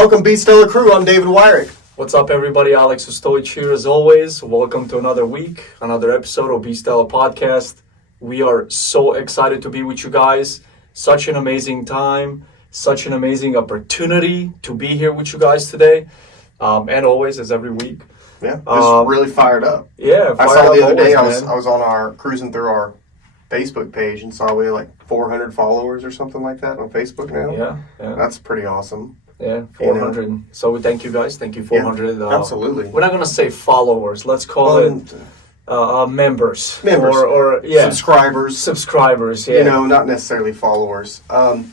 Welcome, Be Stellar Crew. I'm David Wyrick. What's up, everybody? Ostojic here as always. Welcome to another week, another episode of Be Stellar Podcast. We are so excited to be with you guys. Such an amazing time, such an amazing opportunity to be here with you guys today. And always, as every week. Yeah, just really fired up. Yeah, I saw the other day, I man. was on our, cruising through our Facebook page and saw we had like 400 followers or something like that on Facebook now. Yeah. That's pretty awesome. Yeah, 400. You know? So we thank you guys. Thank you, 400. Yeah, absolutely. We're not going to say followers. Let's call it members. Members. Or Subscribers, yeah. You know, not necessarily followers. I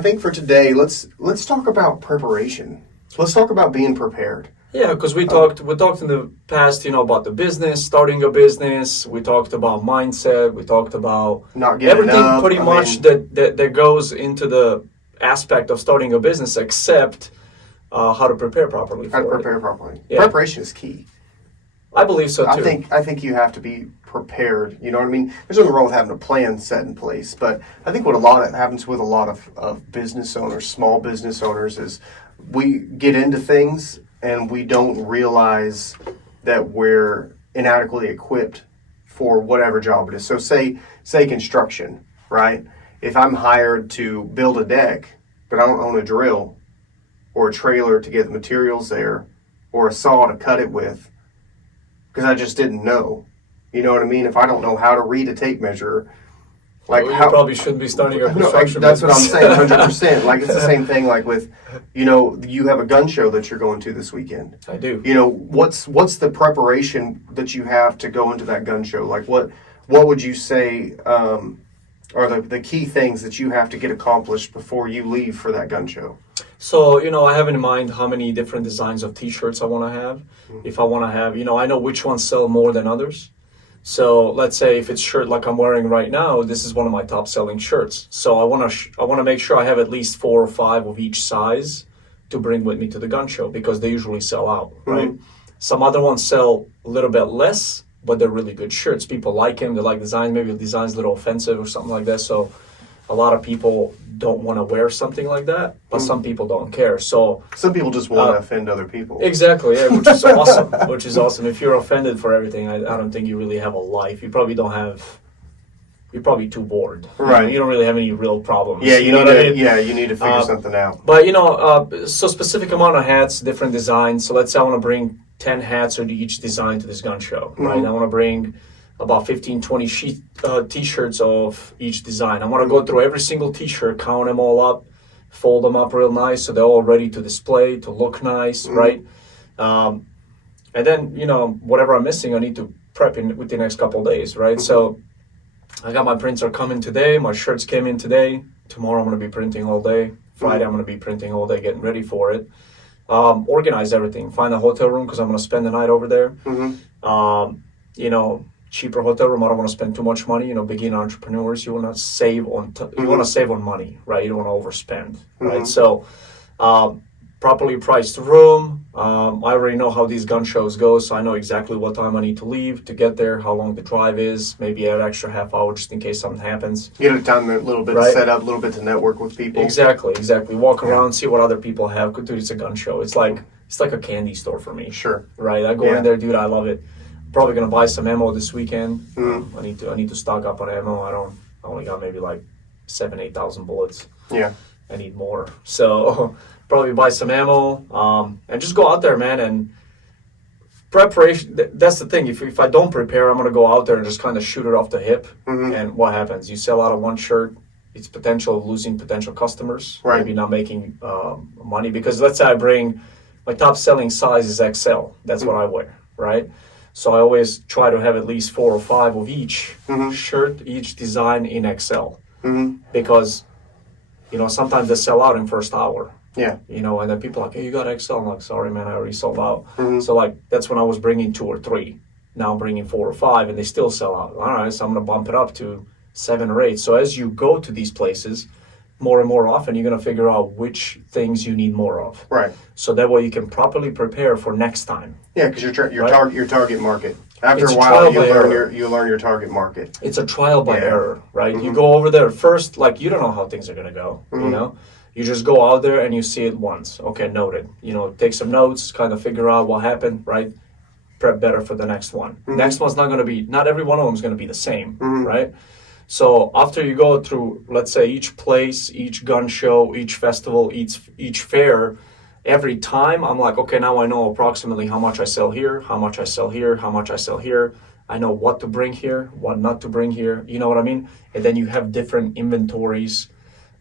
think for today, let's talk about preparation. Let's talk about being prepared. Yeah, because we talked in the past, about the business, starting a business. We talked about mindset. We talked about not giving everything up. pretty much that goes into the aspect of starting a business, except how to prepare properly. Yeah. Preparation is key. I believe so too. I think you have to be prepared. You know what I mean? There's nothing wrong with having a plan set in place, but I think what happens with a lot of business owners, small business owners, is we get into things and we don't realize that we're inadequately equipped for whatever job it is. So say construction, right? If I'm hired to build a deck, but I don't own a drill or a trailer to get the materials there or a saw to cut it with, because I just didn't know. You know what I mean? If I don't know how to read a tape measure, you probably shouldn't be starting a construction that's business. what I'm saying, 100%. Like, it's the same thing like with, you have a gun show that you're going to this weekend. I do. What's the preparation that you have to go into that gun show? Like, what would you say are the key things that you have to get accomplished before you leave for that gun show? So, I have in mind how many different designs of t-shirts I want to have. If I want to have, I know which ones sell more than others. So let's say if it's shirt like I'm wearing right now, this is one of my top selling shirts. So I want to make sure I have at least 4 or 5 of each size to bring with me to the gun show, because they usually sell out, right? Some other ones sell a little bit less, but they're really good shirts. People like them. They like design. Maybe the design's a little offensive or something like that. So a lot of people don't want to wear something like that, but some people don't care. So some people just want to offend other people. Exactly, yeah, which is awesome. Which is awesome. If you're offended for everything, I don't think you really have a life. You're probably too bored. Right. You don't really have any real problems. Yeah, you need to figure something out. But so specific amount of hats, different designs. So let's say I want to bring 10 hats or each design to this gun show, right? I want to bring about 15, 20 t-shirts of each design. I want to go through every single t-shirt, count them all up, fold them up real nice so they're all ready to display, to look nice, right? And then, whatever I'm missing, I need to prep with the next couple of days, right? So I got my printer coming today. My shirts came in today. Tomorrow I'm going to be printing all day. Friday I'm going to be printing all day, getting ready for it. Organize everything. Find a hotel room because I'm going to spend the night over there. Cheaper hotel room. I don't want to spend too much money. Beginner entrepreneurs, you want to save on money, right? You don't want to overspend, right? So, properly priced room. I already know how these gun shows go, so I know exactly what time I need to leave to get there, how long the drive is, maybe an extra half hour just in case something happens. Get a time, a little bit to set up, a little bit to network with people. Exactly. Walk around, see what other people have. Dude, it's a gun show. It's like a candy store for me. Sure. Right. I go in there, dude. I love it. Probably gonna buy some ammo this weekend. I need to stock up on ammo. I only got maybe like 7,000-8,000 bullets. Yeah. I need more. So probably buy some ammo and just go out there, man. And preparation. That's the thing. If I don't prepare, I'm gonna go out there and just kind of shoot it off the hip. And what happens? You sell out of one shirt. It's potential of losing potential customers. Right. Maybe not making money, because let's say I bring my top selling size is XL. That's what I wear, right? So I always try to have at least 4 or 5 of each shirt, each design in XL. Because, sometimes they sell out in first hour. Yeah. And then people are like, hey, you got XL? I'm like, sorry, man, I already sold out. So, that's when I was bringing 2 or 3. Now I'm bringing 4 or 5, and they still sell out. All right, so I'm going to bump it up to 7 or 8. So as you go to these places, more and more often, you're going to figure out which things you need more of. Right. So that way you can properly prepare for next time. Yeah, because your target market. After a while, you learn your target market. It's a trial by error, right? You go over there first, you don't know how things are going to go, You just go out there and you see it once. Okay, noted. Take some notes, kind of figure out what happened, right? Prep better for the next one. Next one's not every one of them is going to be the same, right? So after you go through, let's say, each place, each gun show, each festival, each fair, every time I'm like, okay, now I know approximately how much I sell here, how much I sell here, how much I sell here. I know what to bring here, what not to bring here. You know what I mean? And then you have different inventories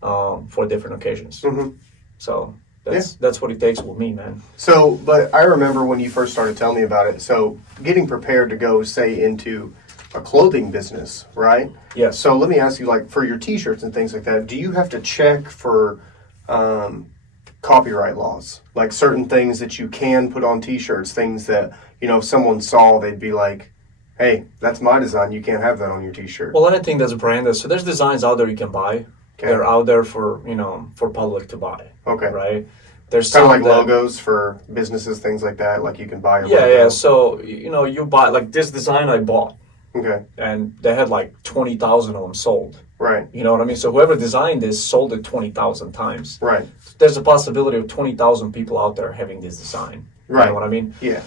for different occasions. So that's what it takes with me, man. So, but I remember when you first started telling me about it. So, getting prepared to go, say, into a clothing business, right? Yes. So, let me ask you, like, for your T-shirts and things like that, do you have to check for copyright laws, like certain things that you can put on T-shirts, things that if someone saw, they'd be like, "Hey, that's my design. You can't have that on your T-shirt." Well, anything that's branded. So there's designs out there you can buy. Okay. They're out there for public to buy. Okay. Right. There's kind of like logos for businesses, things like that. Like you can buy. Yeah. So you buy like this design I bought. Okay. And they had like 20,000 of them sold. Right. You know what I mean? So whoever designed this sold it 20,000 times. Right. There's a possibility of 20,000 people out there having this design. Right. You know what I mean? Yeah.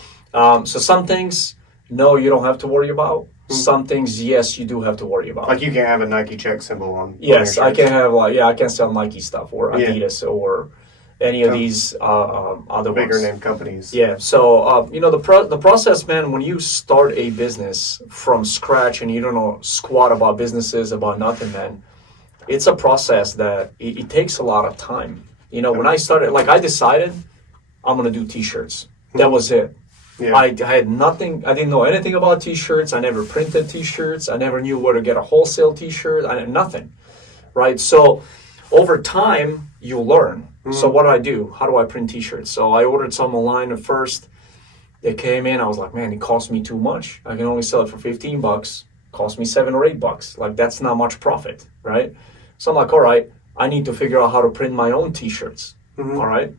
So some things, no, you don't have to worry about. Some things, yes, you do have to worry about. Like you can't have a Nike check symbol on. Yes, I can have I can sell Nike stuff or Adidas or any of these other bigger ones. name companies. Yeah. So the process, man. When you start a business from scratch and you don't know squat about businesses, about nothing, man, it's a process that it takes a lot of time. When I started, I decided I'm gonna do T-shirts. That was it. Yeah. I had nothing. I didn't know anything about T-shirts. I never printed T-shirts. I never knew where to get a wholesale T-shirt. I had nothing, right? So over time, you learn. So what do I do? How do I print T-shirts? So I ordered some online at first. They came in. I was like, man, it cost me too much. I can only sell it for $15. Cost me $7 or $8. That's not much profit, right? So I'm like, all right, I need to figure out how to print my own T-shirts. All right.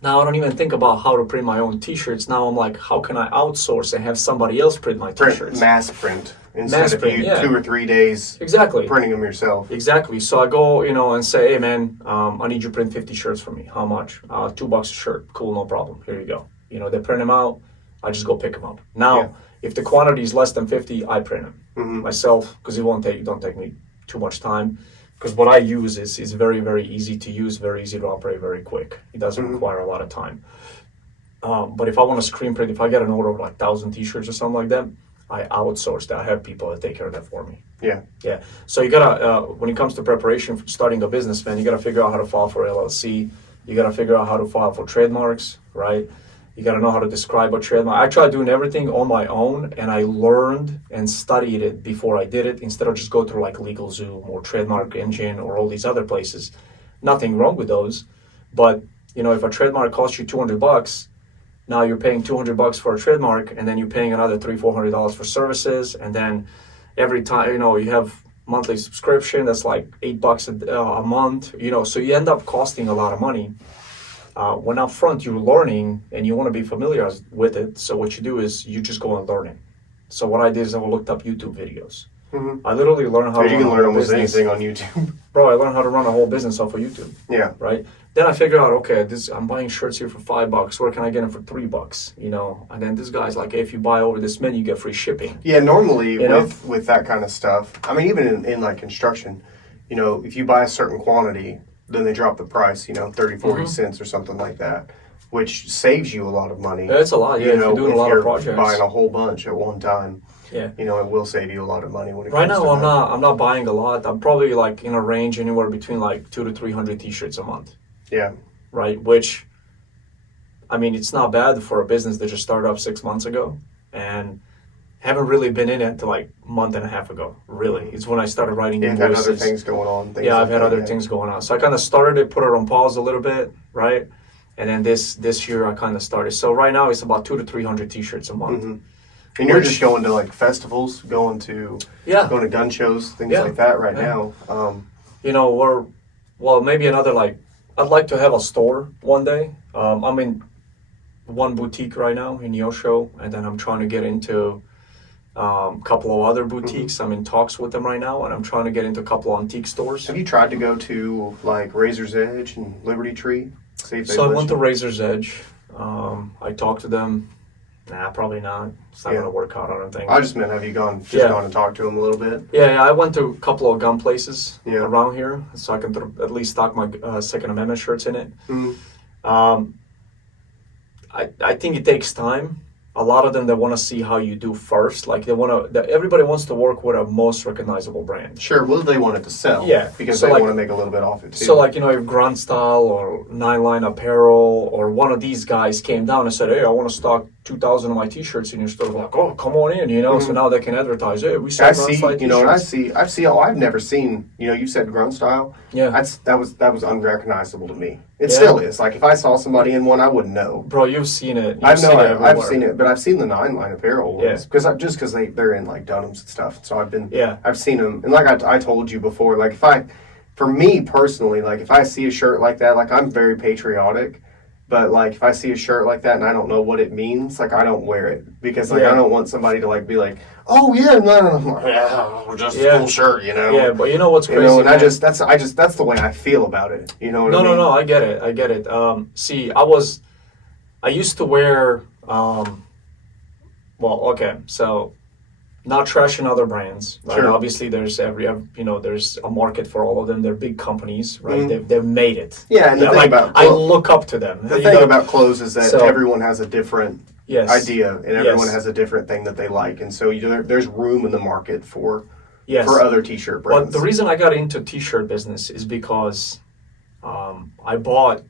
Now I don't even think about how to print my own T-shirts. Now I'm like, how can I outsource and have somebody else print my T-shirts? Mass print instead of you 2 or 3 days printing them yourself. Exactly. So I go, and say, hey man, I need you to print 50 shirts for me. How much? $2 a shirt. Cool, no problem. Here you go. They print them out. I just go pick them up. Now, if the quantity is less than 50, I print them myself because it don't take me too much time. Because what I use is very, very easy to use, very easy to operate, very quick. It doesn't require a lot of time. But if I want to screen print, if I get an order of 1,000 T-shirts or something like that, I outsource that. I have people that take care of that for me. Yeah. Yeah. So you gotta, when it comes to preparation for starting a business, man, you gotta figure out how to file for LLC. You gotta figure out how to file for trademarks, right? You got to know how to describe a trademark. I tried doing everything on my own, and I learned and studied it before I did it, instead of just go through LegalZoom or Trademark Engine or all these other places. Nothing wrong with those, but if a trademark costs you $200, now you're paying $200 for a trademark, and then you're paying another $300-$400 for services, and then every time you have monthly subscription that's like $8 a month. So you end up costing a lot of money. When up front you're learning and you want to be familiar with it, so what you do is you just go and learn it. So what I did is I looked up YouTube videos. I literally learned how to run a whole business. You can learn almost anything on YouTube. Bro, I learned how to run a whole business off of YouTube. Yeah. Right? Then I figured out, okay, I'm buying shirts here for $5. Where can I get them for $3? And then this guy's like, hey, if you buy over this many, you get free shipping. Yeah, normally with that kind of stuff, I mean, even in like construction, if you buy a certain quantity, then they drop the price, 30, 40 cents or something like that, which saves you a lot of money. Yeah, it's a lot. Yeah, if you're doing a lot of projects. Buying a whole bunch at one time. Yeah. It will save you a lot of money when it right comes now, to I'm not buying a lot. I'm probably in a range anywhere between 200 to 300 T-shirts a month. Yeah. Right, which, I mean, it's not bad for a business that just started up 6 months ago, and haven't really been in it until a month and a half ago. Really, it's when I started writing invoices. You've had other things going on. I've had other things going on. So I kind of started it, put it on pause a little bit, right? And then this year I kind of started. So right now it's about 200 to 300 T-shirts a month. And you're just going to festivals, going to gun shows, things like that right now. Maybe another I'd like to have a store one day. I'm in one boutique right now in Yosho, and then I'm trying to get into couple of other boutiques. I'm in talks with them right now, and I'm trying to get into a couple of antique stores. Have you tried to go to like Razor's Edge and Liberty Tree? See if they So I list went to you? Razor's Edge. I talked to them. Nah, probably not. It's not Yeah. gonna work out, I don't think. I just meant, have you just Yeah. gone and talked to them a little bit? Yeah, I went to a couple of gun places Yeah. around here, so I can at least stock my Second Amendment shirts in it. Mhm. I think it takes time. A lot of them, they want to see how you do first. Like everybody wants to work with a most recognizable brand. Sure. Well, they want it to sell. Yeah, Because so they like- want to make a little bit off it too. So like, if Grand Style or Nine Line Apparel or one of these guys came down and said, hey, I want to stock 2,000 of my t-shirts in your store, like, oh, come on in, so now they can advertise, hey, we sell I Grand see, Style and t-shirts. I've never seen, you said Grunt Style. Yeah. That was unrecognizable to me. It Yeah. still is. Like if I saw somebody in one, I wouldn't know. Bro, you've seen it. I've everywhere. seen it, but I've seen the Nine Line Apparel ones Yeah. because they're in like Dunham's and stuff. So Yeah. I've seen them, and like I told you before, like for me personally, like if I see a shirt like that, like I'm very patriotic, but like if I see a shirt like that and I don't know what it means, like I don't wear it because like Yeah. I don't want somebody to like be like, oh yeah, no, yeah, just a cool shirt, Yeah, but you know what's crazy? and man? that's the way I feel about it. You know what I mean? No, I get it. See, I used to wear, so not trashing other brands, right? Sure. Obviously, there's there's a market for all of them. They're big companies, right? They've made it. Yeah, and the thing like, about I look up to them. the thing about clothes is that So- everyone has a different Yes. idea, and everyone Yes. has a different thing that they like, and so there's room in the market for Yes. other t-shirt brands. But the reason I got into t-shirt business is because I bought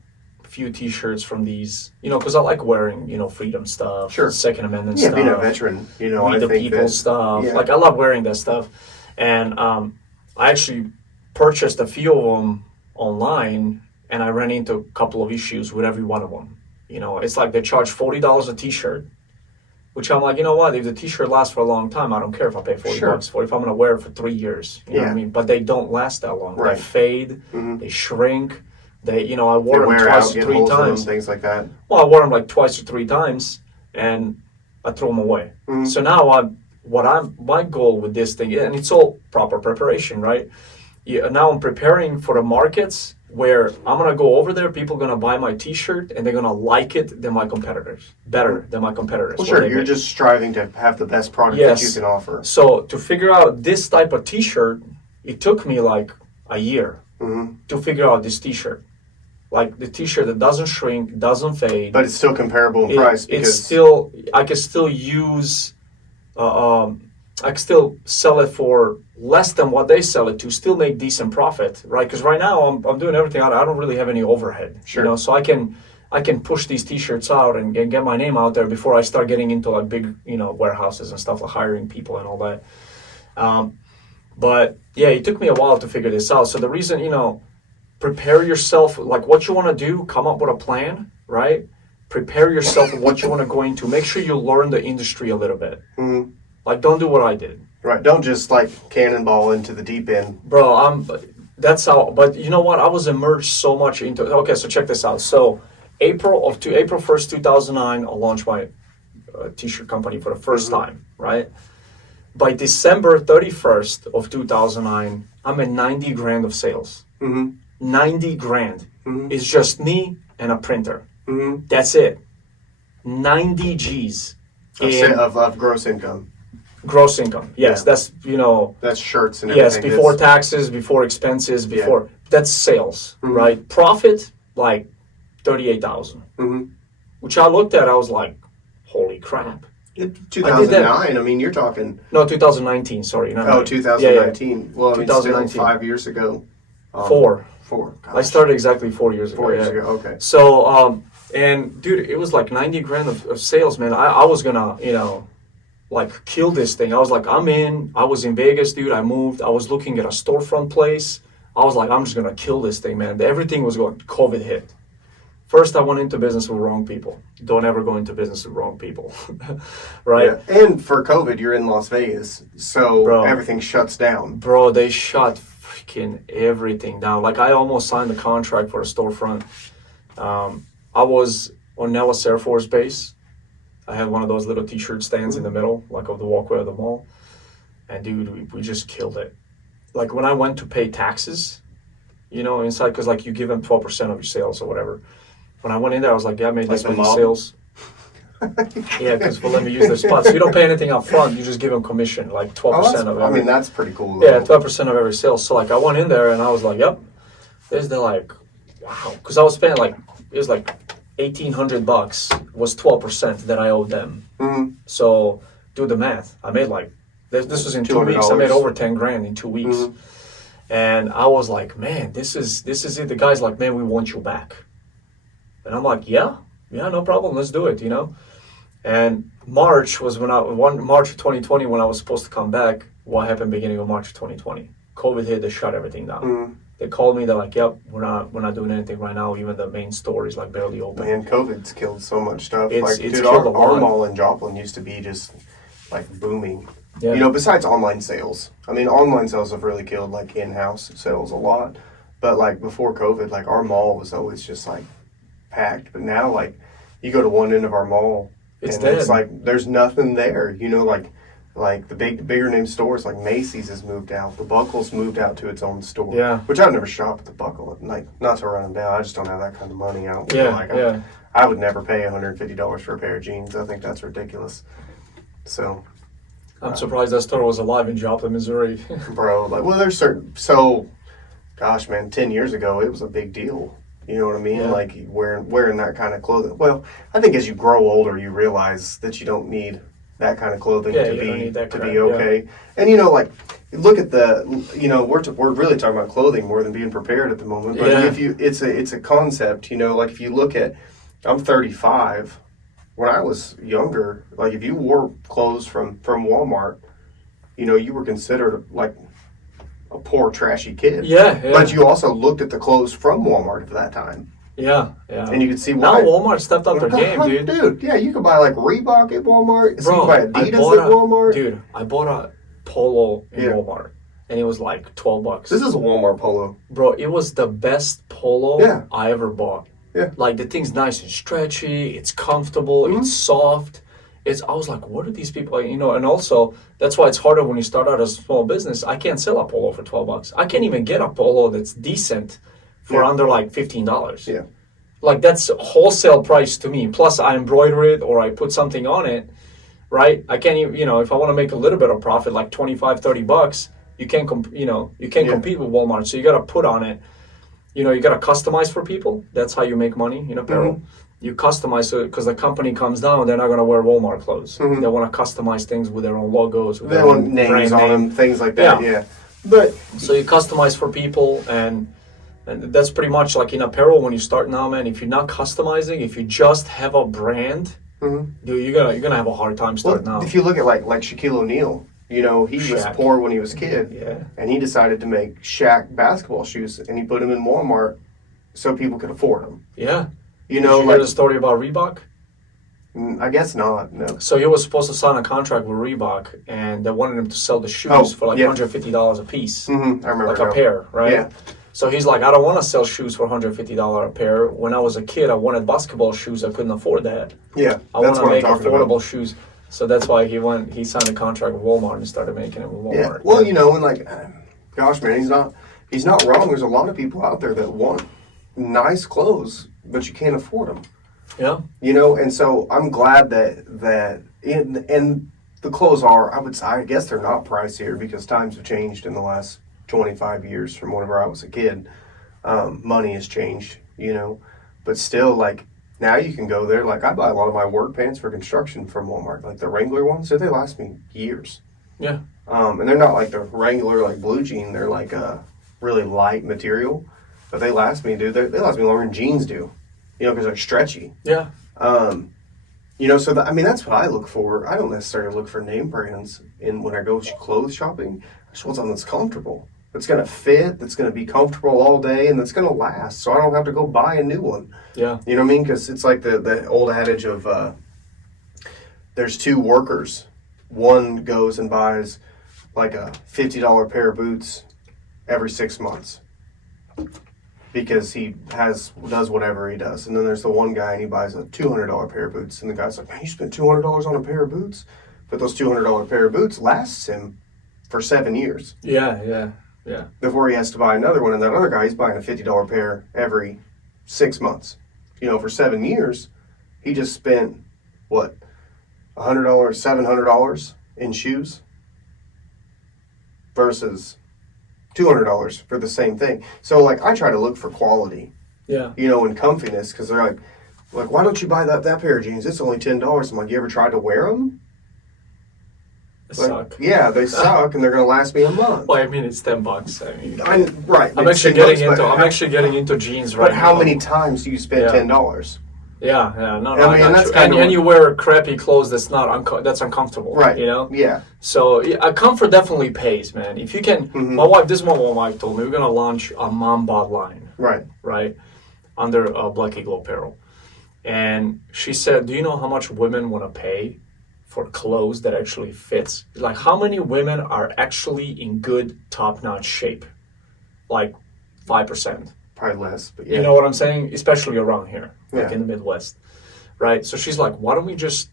a few t-shirts from these, because I like wearing, freedom stuff, Sure. Second Amendment yeah, stuff. being a veteran, We I the think people that, stuff. yeah. Like I love wearing that stuff, and I actually purchased a few of them online, and I ran into a couple of issues with every one of them. It's like they charge $40 a t-shirt, which I'm like, you know what? If the t-shirt lasts for a long time, I don't care if I pay $40 Sure. for it. If I'm going to wear it for 3 years, you know what I Yeah. mean? But they don't last that long. Right. They fade, Mhm. they shrink. I They wore them wear twice out, or get 3 holes in them, times. things like that. Well, I wore them like twice or 3 times, and I threw them away. Mhm. So now my goal with this thing, and it's all proper preparation, right? Now I'm preparing for the markets where I'm gonna go over there. People are gonna buy my T-shirt, and they're gonna like it than my competitors, better than my competitors. Well, what sure, they you're make. just striving to have the best product Yes. that you can offer. So to figure out this type of T-shirt, it took me like a year Mhm. to figure out this T-shirt, like the T-shirt that doesn't shrink, doesn't fade. But it's still comparable in price because It's still, I can still use, I can still sell it for less than what they sell it to, still make decent profit, right? Because right now I'm doing everything out. I don't really have any overhead, Sure. so I can push these T-shirts out and get my name out there before I start getting into like big, warehouses and stuff, like hiring people and all that. But yeah, it took me a while to figure this out. So the reason, prepare yourself, like what you want to do, come up with a plan, right? Prepare yourself with what you want to go into. Make sure you learn the industry a little bit. Mhm. Like, don't do what I did. Right, don't just like cannonball into the deep end. Bro, that's how, but you know what? I was immersed so much into it. Okay, so check this out. So April 1st, 2009, I launched my t-shirt company for the first time, right? By December 31st of 2009, I'm at 90 grand of sales. Mm-hmm. 90 grand. Mhm. It's just me and a printer. Mm-hmm. That's it. 90 G's in Of gross income. gross income. Yes, Yeah. that's, That's shirts and everything. yes, before taxes, before expenses, before, that's sales, Mhm. right? Profit, like 38,000, Mm-hmm. which I looked at, I was like, holy crap. 2009, I mean, you're talking, No, 2019, sorry. not 2019. Well, I mean, still 2019. 5 years ago. Yeah. Four. Gosh. I started exactly 4 years ago. 4 years yeah. ago, okay. So, and dude, it was like 90 grand of sales, man. I was gonna, like kill this thing. I was like, I'm in. I was in Vegas, dude. I moved. I was looking at a storefront place. I was like, I'm just gonna kill this thing, man. Everything was going. COVID hit. First, I went into business with wrong people. Don't ever go into business with wrong people, right? Yeah. And for COVID, you're in Las Vegas, so Bro. everything shuts down. Bro, they shut freaking everything down. Like I almost signed the contract for a storefront. I was on Nellis Air Force Base. I had one of those little t-shirt stands in the middle, like of the walkway of the mall. And dude, we just killed it. Like when I went to pay taxes, inside, because like you give them 12% of your sales or whatever. When I went in there, I was like, yeah, I made this many sales. Yeah, because we'll let me use their spots. So you don't pay anything up front. You just give them commission, like 12% of every. I mean, that's pretty cool. Though. Yeah, 12% of every sale. So like I went in there and I was like, yep. They're like, wow. Because I was spending like, it was like $1,800 was 12% that I owed them. Mm-hmm. So do the math. I made like, this was in 2 weeks. I made over 10 grand in 2 weeks. Mm-hmm. And I was like, man, this is it. The guy's like, man, we want you back. And I'm like, yeah, no problem. Let's do it, And March was March of 2020 when I was supposed to come back. What happened beginning of March of 2020? COVID hit, they shut everything down. Mm. They called me, they're like, yep, we're not doing anything right now. Even the main store is like barely open. Man, COVID's killed so much stuff. It's our mall in Joplin used to be just like booming. Yeah. Besides online sales. I mean, online sales have really killed like in-house sales a lot. But like before COVID, like our mall was always just like packed. But now like you go to one end of our mall it's like there's nothing there. Like the bigger name stores like Macy's has moved out. The Buckle's moved out to its own store. Yeah. Which I've never shopped at the Buckle. Like not to run them down. I just don't have that kind of money. I would never pay $150 for a pair of jeans. I think that's ridiculous. So I'm surprised that store was alive in Joplin, Missouri. Bro, there's certain, so, gosh, man, 10 years ago, it was a big deal. You know what I mean? Yeah. Like, wearing that kind of clothing. Well, I think as you grow older, you realize that you don't need that kind of clothing to be okay. Yeah. And, look at we're really talking about clothing more than being prepared at the moment. But it's a concept, like if you look at, I'm 35. When I was younger, like if you wore clothes from Walmart, you were considered like a poor, trashy kid. Yeah. But you also looked at the clothes from Walmart at that time. Yeah. And you could see why. Now Walmart stepped up their game, dude. Dude, yeah, you could buy like Reebok at Walmart. Bro, you could buy Adidas at Walmart. Dude, I bought a polo in Walmart, and it was like $12. This is a Walmart polo. Bro, it was the best polo I ever bought. Yeah. Like the thing's nice and stretchy, it's comfortable, it's soft. I was like, what are these people, and also that's why it's harder when you start out as a small business. I can't sell a polo for $12. I can't even get a polo that's decent for under like $15. Yeah. Like that's wholesale price to me. Plus I embroider it or I put something on it, right? I can't even, if I want to make a little bit of profit, like $25-$30, you can't compete with Walmart. So you got to put on it. You got to customize for people. That's how you make money in apparel. Mm-hmm. You customize it because the company comes down, they're not going to wear Walmart clothes. Mm-hmm. They want to customize things with their own logos. They want names on them, things like that, yeah. But so you customize for people, and that's pretty much like in apparel when you start now, man. If you're not customizing, if you just have a brand, dude, you're gonna have a hard time starting now. If you look at like Shaquille O'Neal. He was poor when he was a kid, and he decided to make Shaq basketball shoes, and he put them in Walmart so people could afford them. Yeah. Did you hear the story about Reebok? I guess not, no. So he was supposed to sign a contract with Reebok, and they wanted him to sell the shoes for like $150 a piece. Mm-hmm. I remember. Like a pair, right? Yeah. So he's like, I don't want to sell shoes for $150 a pair. When I was a kid, I wanted basketball shoes. I couldn't afford that. Yeah, I want to make affordable shoes. So that's why he signed a contract with Walmart and started making it with Walmart. Yeah. Well, and gosh, man, he's not wrong. There's a lot of people out there that want nice clothes, but you can't afford them. Yeah. And so I'm glad that and the clothes are, I guess they're not pricier because times have changed in the last 25 years from whenever I was a kid. Money has changed, but still like, now you can go there. Like I buy a lot of my work pants for construction from Walmart, like the Wrangler ones. So they last me years. Yeah. And they're not like the Wrangler like blue jean. They're like a really light material, but they last me, dude. They last me longer than jeans do. Because they're stretchy. Yeah. So that's what I look for. I don't necessarily look for name brands when I go clothes shopping. I just want something that's comfortable. That's going to fit, that's going to be comfortable all day, and that's going to last, so I don't have to go buy a new one. Yeah. You know what I mean? Because it's like the old adage of there's two workers. One goes and buys like a $50 pair of boots every 6 months. because he does whatever he does. And then there's the one guy and he buys a $200 pair of boots, and the guy's like, man, you spent $200 on a pair of boots? But those $200 pair of boots lasts him for 7 years. Yeah. Before he has to buy another one. And that other guy, he's buying a $50 pair every 6 months. For 7 years, he just spent, what, $100, $700 in shoes versus $200 for the same thing. So, like, I try to look for quality, Yeah. And comfiness, because they're like, why don't you buy that pair of jeans? It's only $10. I'm like, you ever tried to wear them? They suck. Yeah, they suck, and they're going to last me a month. Well, I mean, it's $10. I mean, right. I'm actually getting into jeans right now. But how many times do you spend $10? Yeah, no, I mean, that's kind and you wear crappy clothes that's that's uncomfortable, right? Yeah. So comfort definitely pays, man. If you can, this is what my wife told me. We're gonna launch a mom bod line, right, under Black Eagle Apparel, and she said, "Do you know how much women want to pay for clothes that actually fits? Like, how many women are actually in good, top-notch shape? Like 5%." Probably less, but yeah. You know what I'm saying? Especially around here, like Yeah. in the Midwest, right? So she's like, why don't we just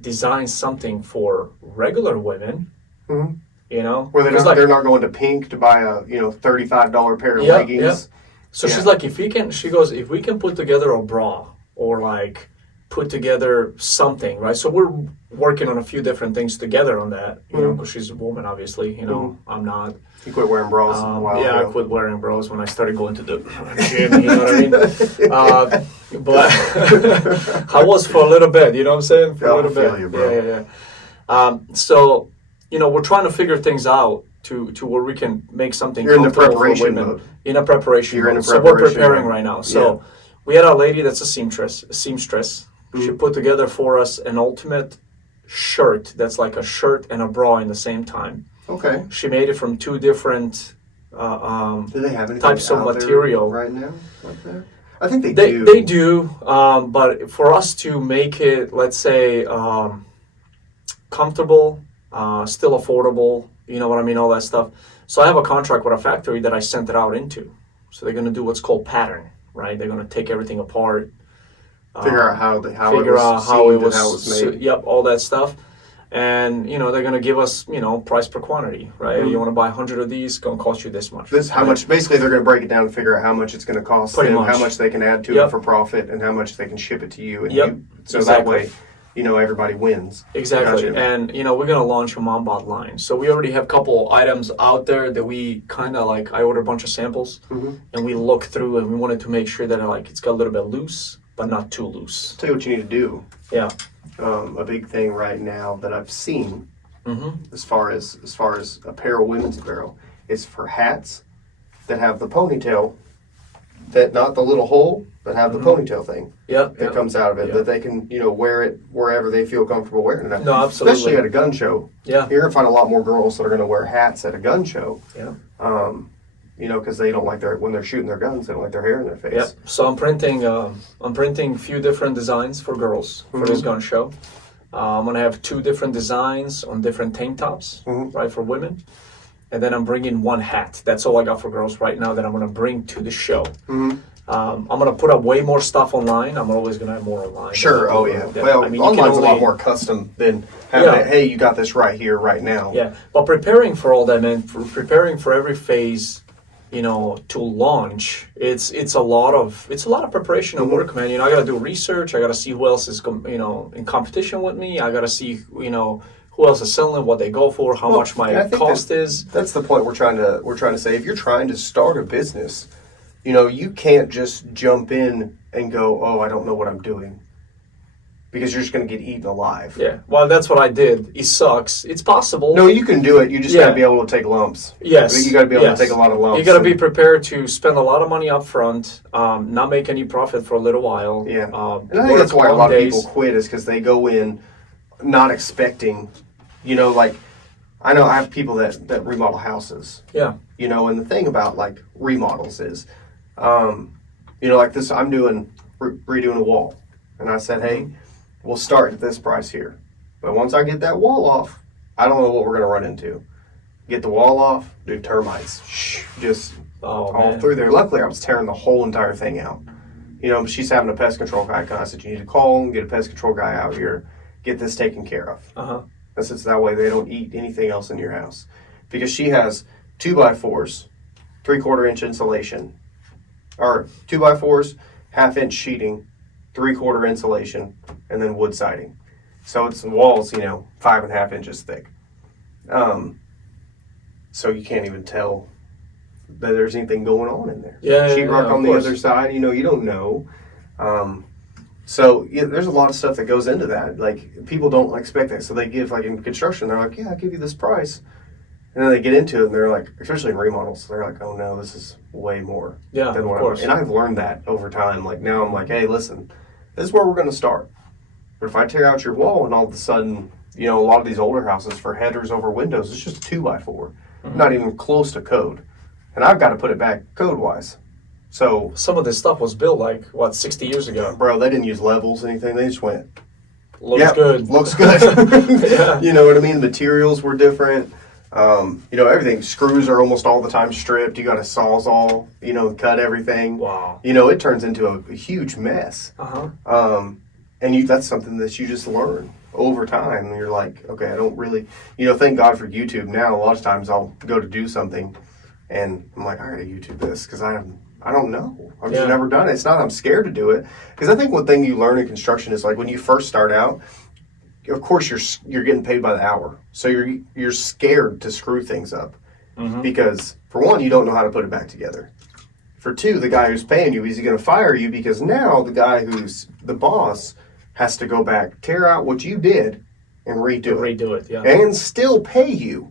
design something for regular women, Where they're not going to Pink to buy a, $35 pair of leggings. Yeah. So she's like, if we can put together a bra or like put together something, right? So we're working on a few different things together on that, because she's a woman, obviously, I'm not. You quit wearing bras a while ago. I quit wearing bras when I started going to the gym, you know what I mean? But I was for a little bit, you know what I'm saying? For a little bit. You, bro. Yeah. So, we're trying to figure things out to where we can make something You're in the comfortable preparation for women. mode. In a preparation You're mode. in a So we're preparation preparing mode. right now. So we had a lady that's a seamstress. She put together for us an ultimate shirt that's like a shirt and a bra in the same time. Okay. She made it from two different Do they have anything types of out there material right now like that? I think they do. They do, but for us to make it, let's say, comfortable, still affordable, you know what I mean, all that stuff. So I have a contract with a factory that I sent it out into. So they're going to do what's called pattern, right? They're going to take everything apart. Figure out how it was made. Yep, all that stuff. And, they're going to give us, price per quantity, right? You want to buy 100 of these, it's going to cost you this much. Much, basically they're going to break it down and figure out how much it's going to cost Pretty them, much. how much they can add to it for profit, and how much they can ship it to you. And so Exactly. that way, everybody wins. Exactly. Gotcha. And, we're going to launch a mom bod line. So we already have a couple items out there that we kind of like, I ordered a bunch of samples, and we looked through and we wanted to make sure that it's got a little bit loose, but not too loose. Tell you what you need to do. Yeah. A big thing right now that I've seen, as far as apparel, women's apparel, is for hats that have the ponytail, that not the little hole, but have the ponytail thing that comes out of it, that they can wear it wherever they feel comfortable wearing it. No, absolutely. Especially at a gun show. Yeah. You're gonna find a lot more girls that are gonna wear hats at a gun show. Yeah. Because they don't like when they're shooting their guns, they don't like their hair in their face. Yeah. So I'm printing a few different designs for girls for this gun show. I'm gonna have 2 different designs on different tank tops, right, for women, and then I'm bringing one hat. That's all I got for girls right now that I'm gonna bring to the show. I'm gonna put up way more stuff online. I'm always gonna have more online. Sure. Oh yeah. Well, online's a lot more custom than having hey, you got this right here, right now. Yeah. But preparing for all that, man, preparing for every phase, to launch, it's a lot of preparation and work, man. I got to do research. I got to see who else is in competition with me. I got to see who else is selling, what they go for, how much my cost is. That's the point we're trying to say. If you're trying to start a business, you can't just jump in and go, oh, I don't know what I'm doing. Because you're just going to get eaten alive. Yeah, well, that's what I did. It sucks. It's possible. No, you can do it. You just got to be able to take lumps. Yes. You got to be able to take a lot of lumps. You got to be prepared to spend a lot of money up front, not make any profit for a little while. Yeah. And I think that's why a lot of people quit, is because they go in not expecting, I know I have people that remodel houses. Yeah. And the thing about remodels is, like this, I'm redoing a wall. And I said, hey, we'll start at this price here. But once I get that wall off, I don't know what we're going to run into. Get the wall off, do termites. Just Oh, all man. through there. Luckily, I was tearing the whole entire thing out. She's having a pest control guy come. I said, you need to call and get a pest control guy out here, get this taken care of. Uh-huh. That's just that way they don't eat anything else in your house. Because she has 2x4s, 3/4 inch insulation, or 2x4s, 1/2 inch sheeting, 3/4 insulation, and then wood siding. So it's walls, 5.5 inches thick. So you can't even tell that there's anything going on in there. Sheetrock on the other side, you don't know. So there's a lot of stuff that goes into that. Like, people don't expect that. So they give, like, in construction, they're like, yeah, I'll give you this price. And then they get into it and they're like, especially in remodels, they're like, oh no, this is way more. Yeah, than of what course. And I've learned that over time. Like, now I'm like, hey, listen, this is where we're going to start. But if I tear out your wall and all of a sudden, a lot of these older houses for headers over windows, it's just a 2x4. Not even close to code. And I've got to put it back code-wise. So Some of this stuff was built 60 years ago. bro, they didn't use levels, anything. They just went, Looks good. looks good. Yeah. You know what I mean? Materials were different. Everything. Screws are almost all the time stripped. You got a sawzall, cut everything. Wow. It turns into a huge mess. Uh-huh. And that's something that you just learn over time. And you're like, okay, I don't really, thank God for YouTube now. A lot of times I'll go to do something and I'm like, I gotta YouTube this because I don't know. I've just never done it. It's not I'm scared to do it. Because I think one thing you learn in construction is, like, when you first start out, of course you're getting paid by the hour. So you're scared to screw things up. Because, for one, you don't know how to put it back together. For two, the guy who's paying you, is he going to fire you? Because now the guy who's the boss has to go back, tear out what you did, and redo it. Yeah. And still pay you.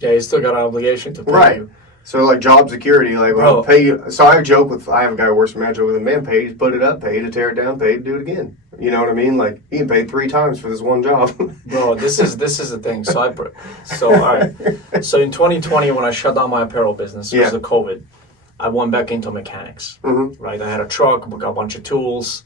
Yeah, he's still got an obligation to pay Right. you. So, like, job security, like, well, Bro. pay you. So I have a guy who works for me, I joke with him, man, pay to put it up, pay to tear it down, pay to do it again. You know what I mean? Like, he can pay 3 times for this one job. Bro, this is the thing. So all right. So in 2020, when I shut down my apparel business because of COVID, I went back into mechanics. Right, I had a truck, got a bunch of tools.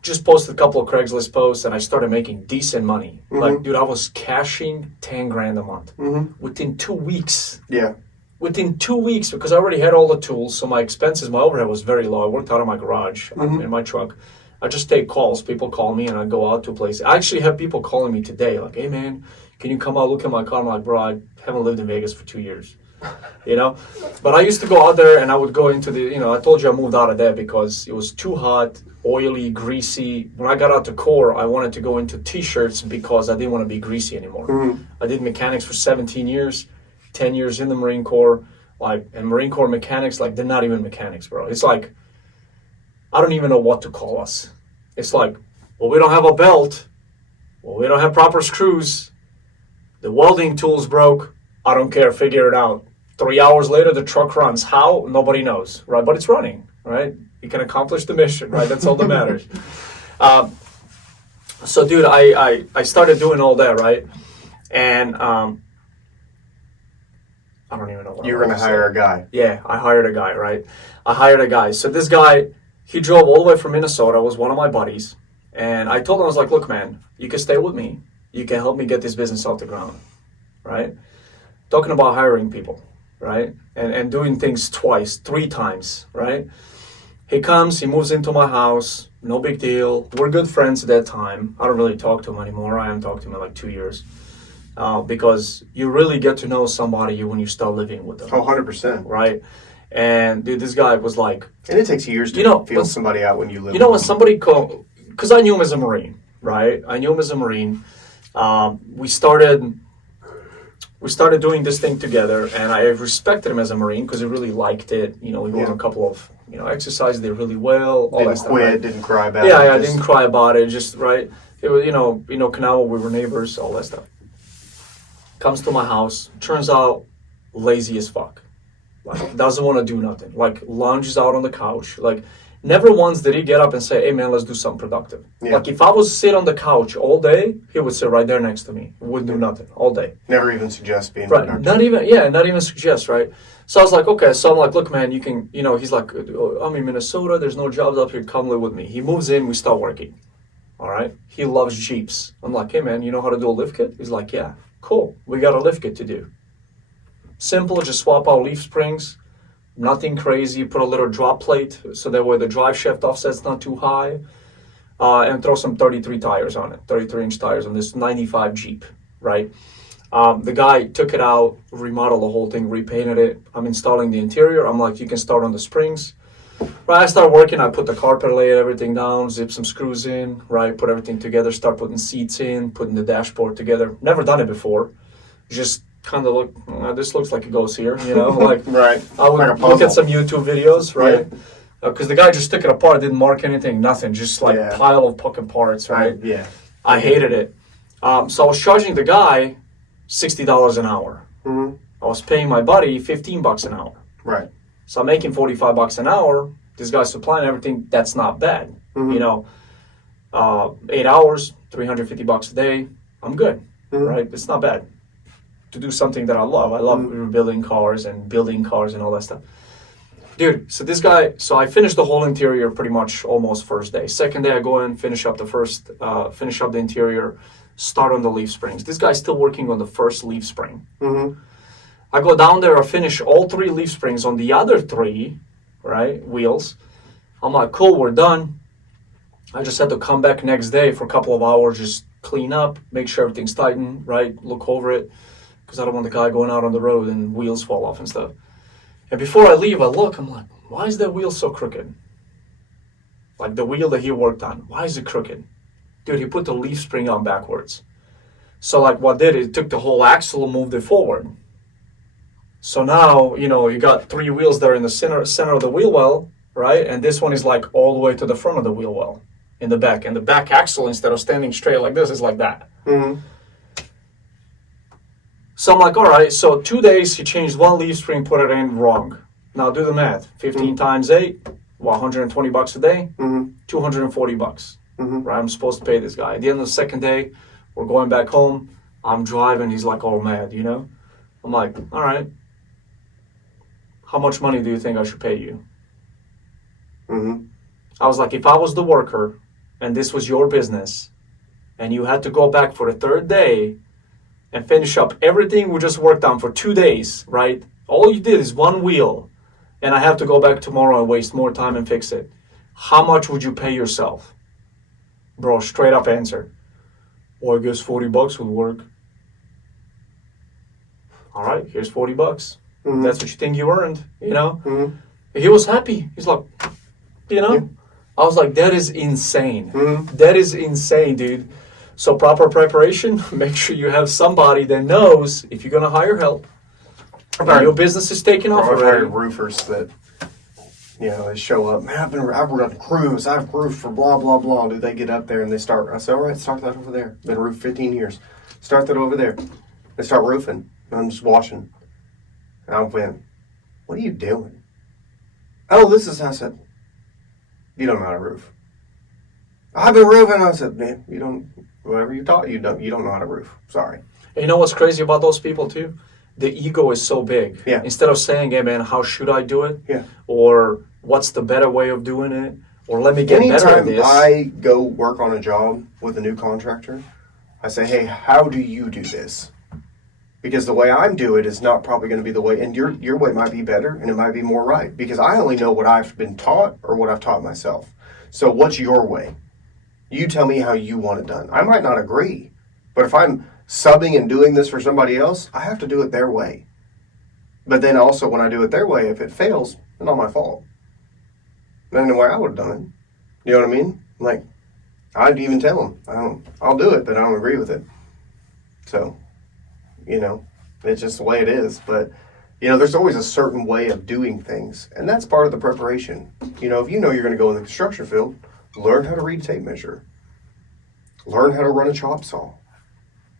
Just posted a couple of Craigslist posts, and I started making decent money. Like, dude, I was cashing 10 grand a month within 2 weeks. Yeah. Within 2 weeks, because I already had all the tools, so my expenses, my overhead was very low. I worked out of my garage in my truck. I just take calls. People call me, and I go out to a place. I actually have people calling me today, like, hey, man, can you come out, look at my car? I'm like, bro, I haven't lived in Vegas for 2 years. But I used to go out there, and I would go into the, I told you I moved out of there because it was too hot, oily, greasy. When I got out to Core, I wanted to go into T-shirts because I didn't want to be greasy anymore. I did mechanics for 17 years. 10 years in the Marine Corps, and Marine Corps mechanics, they're not even mechanics, bro. It's like, I don't even know what to call us. It's like, well, we don't have a belt. Well, we don't have proper screws. The welding tool's broke. I don't care, figure it out. 3 hours later, the truck runs. How? Nobody knows, right? But it's running, right? You can accomplish the mission, right? That's all that matters. So, dude, I started doing all that, right? And I don't even know what You were going to hire a guy. Yeah, I hired a guy, right? I hired a guy. So this guy, he drove all the way from Minnesota, was one of my buddies. And I told him, I was like, look, man, you can stay with me. You can help me get this business off the ground, right? Talking about hiring people, right? And doing things twice, 3 times, right? He comes, he moves into my house, no big deal. We're good friends at that time. I don't really talk to him anymore. I haven't talked to him in like 2 years. Because you really get to know somebody when you start living with them. Oh, 100%. Right? And dude, this guy was like... And it takes years to feel somebody out when you live with when them. somebody called... Because I knew him as a Marine, right? I knew him as a Marine. We started doing this thing together, and I respected him as a Marine because he really liked it. We went on a couple of exercises, did really well. All Didn't that stuff, quit, right? didn't cry about it. Yeah, I didn't cry about it. Just right. It was Canal. We were neighbors. All that stuff. Comes to my house. Turns out lazy as fuck. Doesn't want to do nothing. Lounges out on the couch. Never once did he get up and say, hey man, let's do something productive. Yeah. If I was sit on the couch all day, he would sit right there next to me. Wouldn't do nothing all day. Never even suggest being Right. productive. Not even suggest, right? So I was like, okay. So I'm like, look, man, you can, he's like, I'm in Minnesota. There's no jobs up here. Come live with me. He moves in. We start working. All right. He loves Jeeps. I'm like, hey man, you know how to do a lift kit? He's like, yeah. Cool. We got a lift kit to do. Simple, just swap out leaf springs. Nothing crazy. Put a little drop plate so that way the drive shaft offset's not too high. And throw some 33 tires on it, 33-inch tires on this 95 Jeep, right? The guy took it out, remodeled the whole thing, repainted it. I'm installing the interior. I'm like, you can start on the springs. Right, I start working. I put the carpet, laid everything down, zip some screws in, right, put everything together, start putting seats in, putting the dashboard together. Never done it before. Just kind of look, this looks like it goes here, you know, like Right. I would Like a look at puzzle. some YouTube videos, right? Because the guy just took it apart, didn't mark anything, nothing, just like Yeah. pile of fucking parts, right? Yeah. I hated it. So I was charging the guy $60 an hour. Mm-hmm. I was paying my buddy $15 an hour. Right. So I'm making $45 an hour. This guy's supplying everything. That's not bad. Mhm. You know, 8 hours, $350 a day. I'm good, Mhm. right? It's not bad to do something that I love. I love rebuilding cars and building cars and all that stuff. Dude, so this guy, so I finished the whole interior pretty much almost first day. Second day, I go in, finish up the interior, start on the leaf springs. This guy's still working on the first leaf spring. Mm-hmm. I go down there, I finish all 3 leaf springs on the other 3, right, wheels. I'm like, cool, we're done. I just had to come back next day for a couple of hours, just clean up, make sure everything's tightened, right, look over it, because I don't want the guy going out on the road and wheels fall off and stuff. And before I leave, I look, I'm like, why is that wheel so crooked? Like the wheel that he worked on, why is it crooked? Dude, he put the leaf spring on backwards. So like what did it took the whole axle and moved it forward. So now, you know, you got 3 wheels that are in the center of the wheel well, right? And this one is like all the way to the front of the wheel well in the back. And the back axle, instead of standing straight like this, is like that. Mm-hmm. So I'm like, all right, so 2 days, he changed 1 leaf spring, put it in wrong. Now do the math. 15 times 8, well, $120 a day, Mm-hmm. $240. Mm-hmm. Right? I'm supposed to pay this guy. At the end of the second day, we're going back home. I'm driving. He's like all mad, you know? I'm like, all right. How much money do you think I should pay you? Mm-hmm. I was like, if I was the worker and this was your business and you had to go back for the 3rd day and finish up everything we just worked on for 2 days, right? All you did is 1 wheel and I have to go back tomorrow and waste more time and fix it. How much would you pay yourself? Bro, straight up answer. Well, I guess $40 would work. All right, here's $40. Mm-hmm. That's what you think you earned, you know? Mm-hmm. He was happy. He's like, you know? Yeah. I was like, that is insane. Mm-hmm. That is insane, dude. So proper preparation, make sure you have somebody that knows if you're going to hire help. And your business is taking off I've already. hired roofers that, you know, they show up. Man, I've run crews. I've roofed for blah, blah, blah. Do they get up there and they start? I said, all right, start that over there. Been roofed 15 years. Start that over there. They start roofing. I'm just watching. And I went, what are you doing? Oh, this is, I said, you don't know how to roof. I've been roofing. I said, man, you don't, whatever you taught, you don't know how to roof. Sorry. And you know what's crazy about those people too? The ego is so big. Yeah. Instead of saying, hey man, how should I do it? Yeah. Or what's the better way of doing it? Or let me get better at Anytime this. I go work on a job with a new contractor, I say, hey, how do you do this? Because the way I'm doing it is not probably going to be the way, and your way might be better, and it might be more right. Because I only know what I've been taught or what I've taught myself. So what's your way? You tell me how you want it done. I might not agree, but if I'm subbing and doing this for somebody else, I have to do it their way. But then also when I do it their way, if it fails, it's not my fault. Then the way I would have done it. You know what I mean? Like, I'd even tell them, I'll do it, but I don't agree with it. So, you know, it's just the way it is. But, you know, there's always a certain way of doing things. And that's part of the preparation. You know, if you know you're going to go in the construction field, learn how to read a tape measure. Learn how to run a chop saw.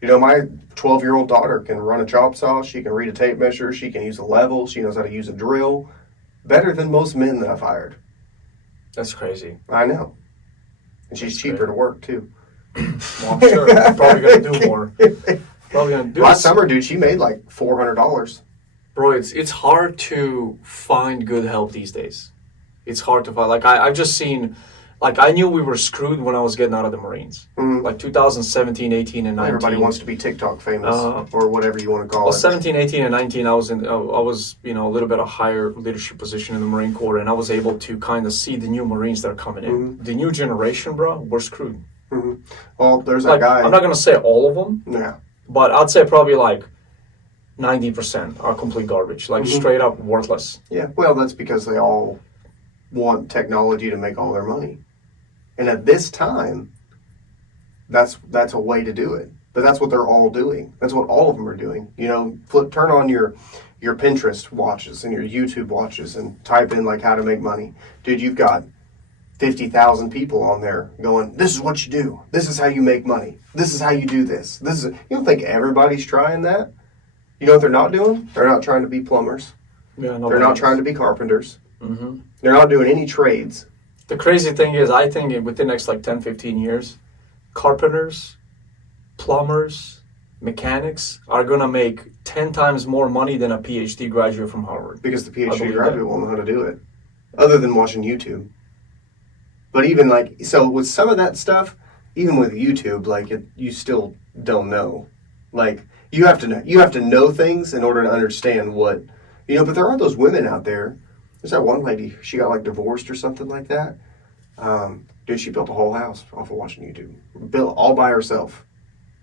You know, my 12-year-old daughter can run a chop saw. She can read a tape measure. She can use a level. She knows how to use a drill. Better than most men that I've hired. That's crazy. I know. And she's cheaper to work, too. Well, I'm sure. I'm probably going to do more. Probably going to do Last summer, dude, she made like $400. Bro, it's hard to find good help these days. It's hard to find. Like, I've just seen like I knew we were screwed when I was getting out of the Marines. Mhm. Like 2017, 18, and 19. Everybody wants to be TikTok famous or whatever you want to call Well, it. 17, 18, and 19, I was a little bit a higher leadership position in the Marine Corps, and I was able to kind of see the new Marines that are coming in. Mm-hmm. The new generation, bro, we're screwed. Well, there's that Like, guy. I'm not gonna say all of them, Yeah. but I'd say probably like 90% are complete garbage, like Mm-hmm. straight up worthless. Yeah. Well, that's because they all want technology to make all their money. And at this time, that's a way to do it. But that's what they're all doing. That's what all of them are doing. You know, turn on your Pinterest watches and your YouTube watches and type in like how to make money. Dude, you've got 50,000 people on there going, this is what you do. This is how you make money. This is how you do this. You don't think everybody's trying that? You know what they're not doing? They're not trying to be plumbers. Yeah, They're not trying to be carpenters. Mm-hmm. They're not doing any trades. The crazy thing is, I think within the next like 10, 15 years, carpenters, plumbers, mechanics are going to make 10 times more money than a PhD graduate from Harvard. Because the I PhD believe graduate that. won't know how to do it, other than watching YouTube. But even like, so with some of that stuff, even with YouTube, like you still don't know. Like you have to know things in order to understand what, you know. But there are those women out there. There's that one lady. She got like divorced or something like that. Dude, she built a whole house off of watching YouTube. Built all by herself.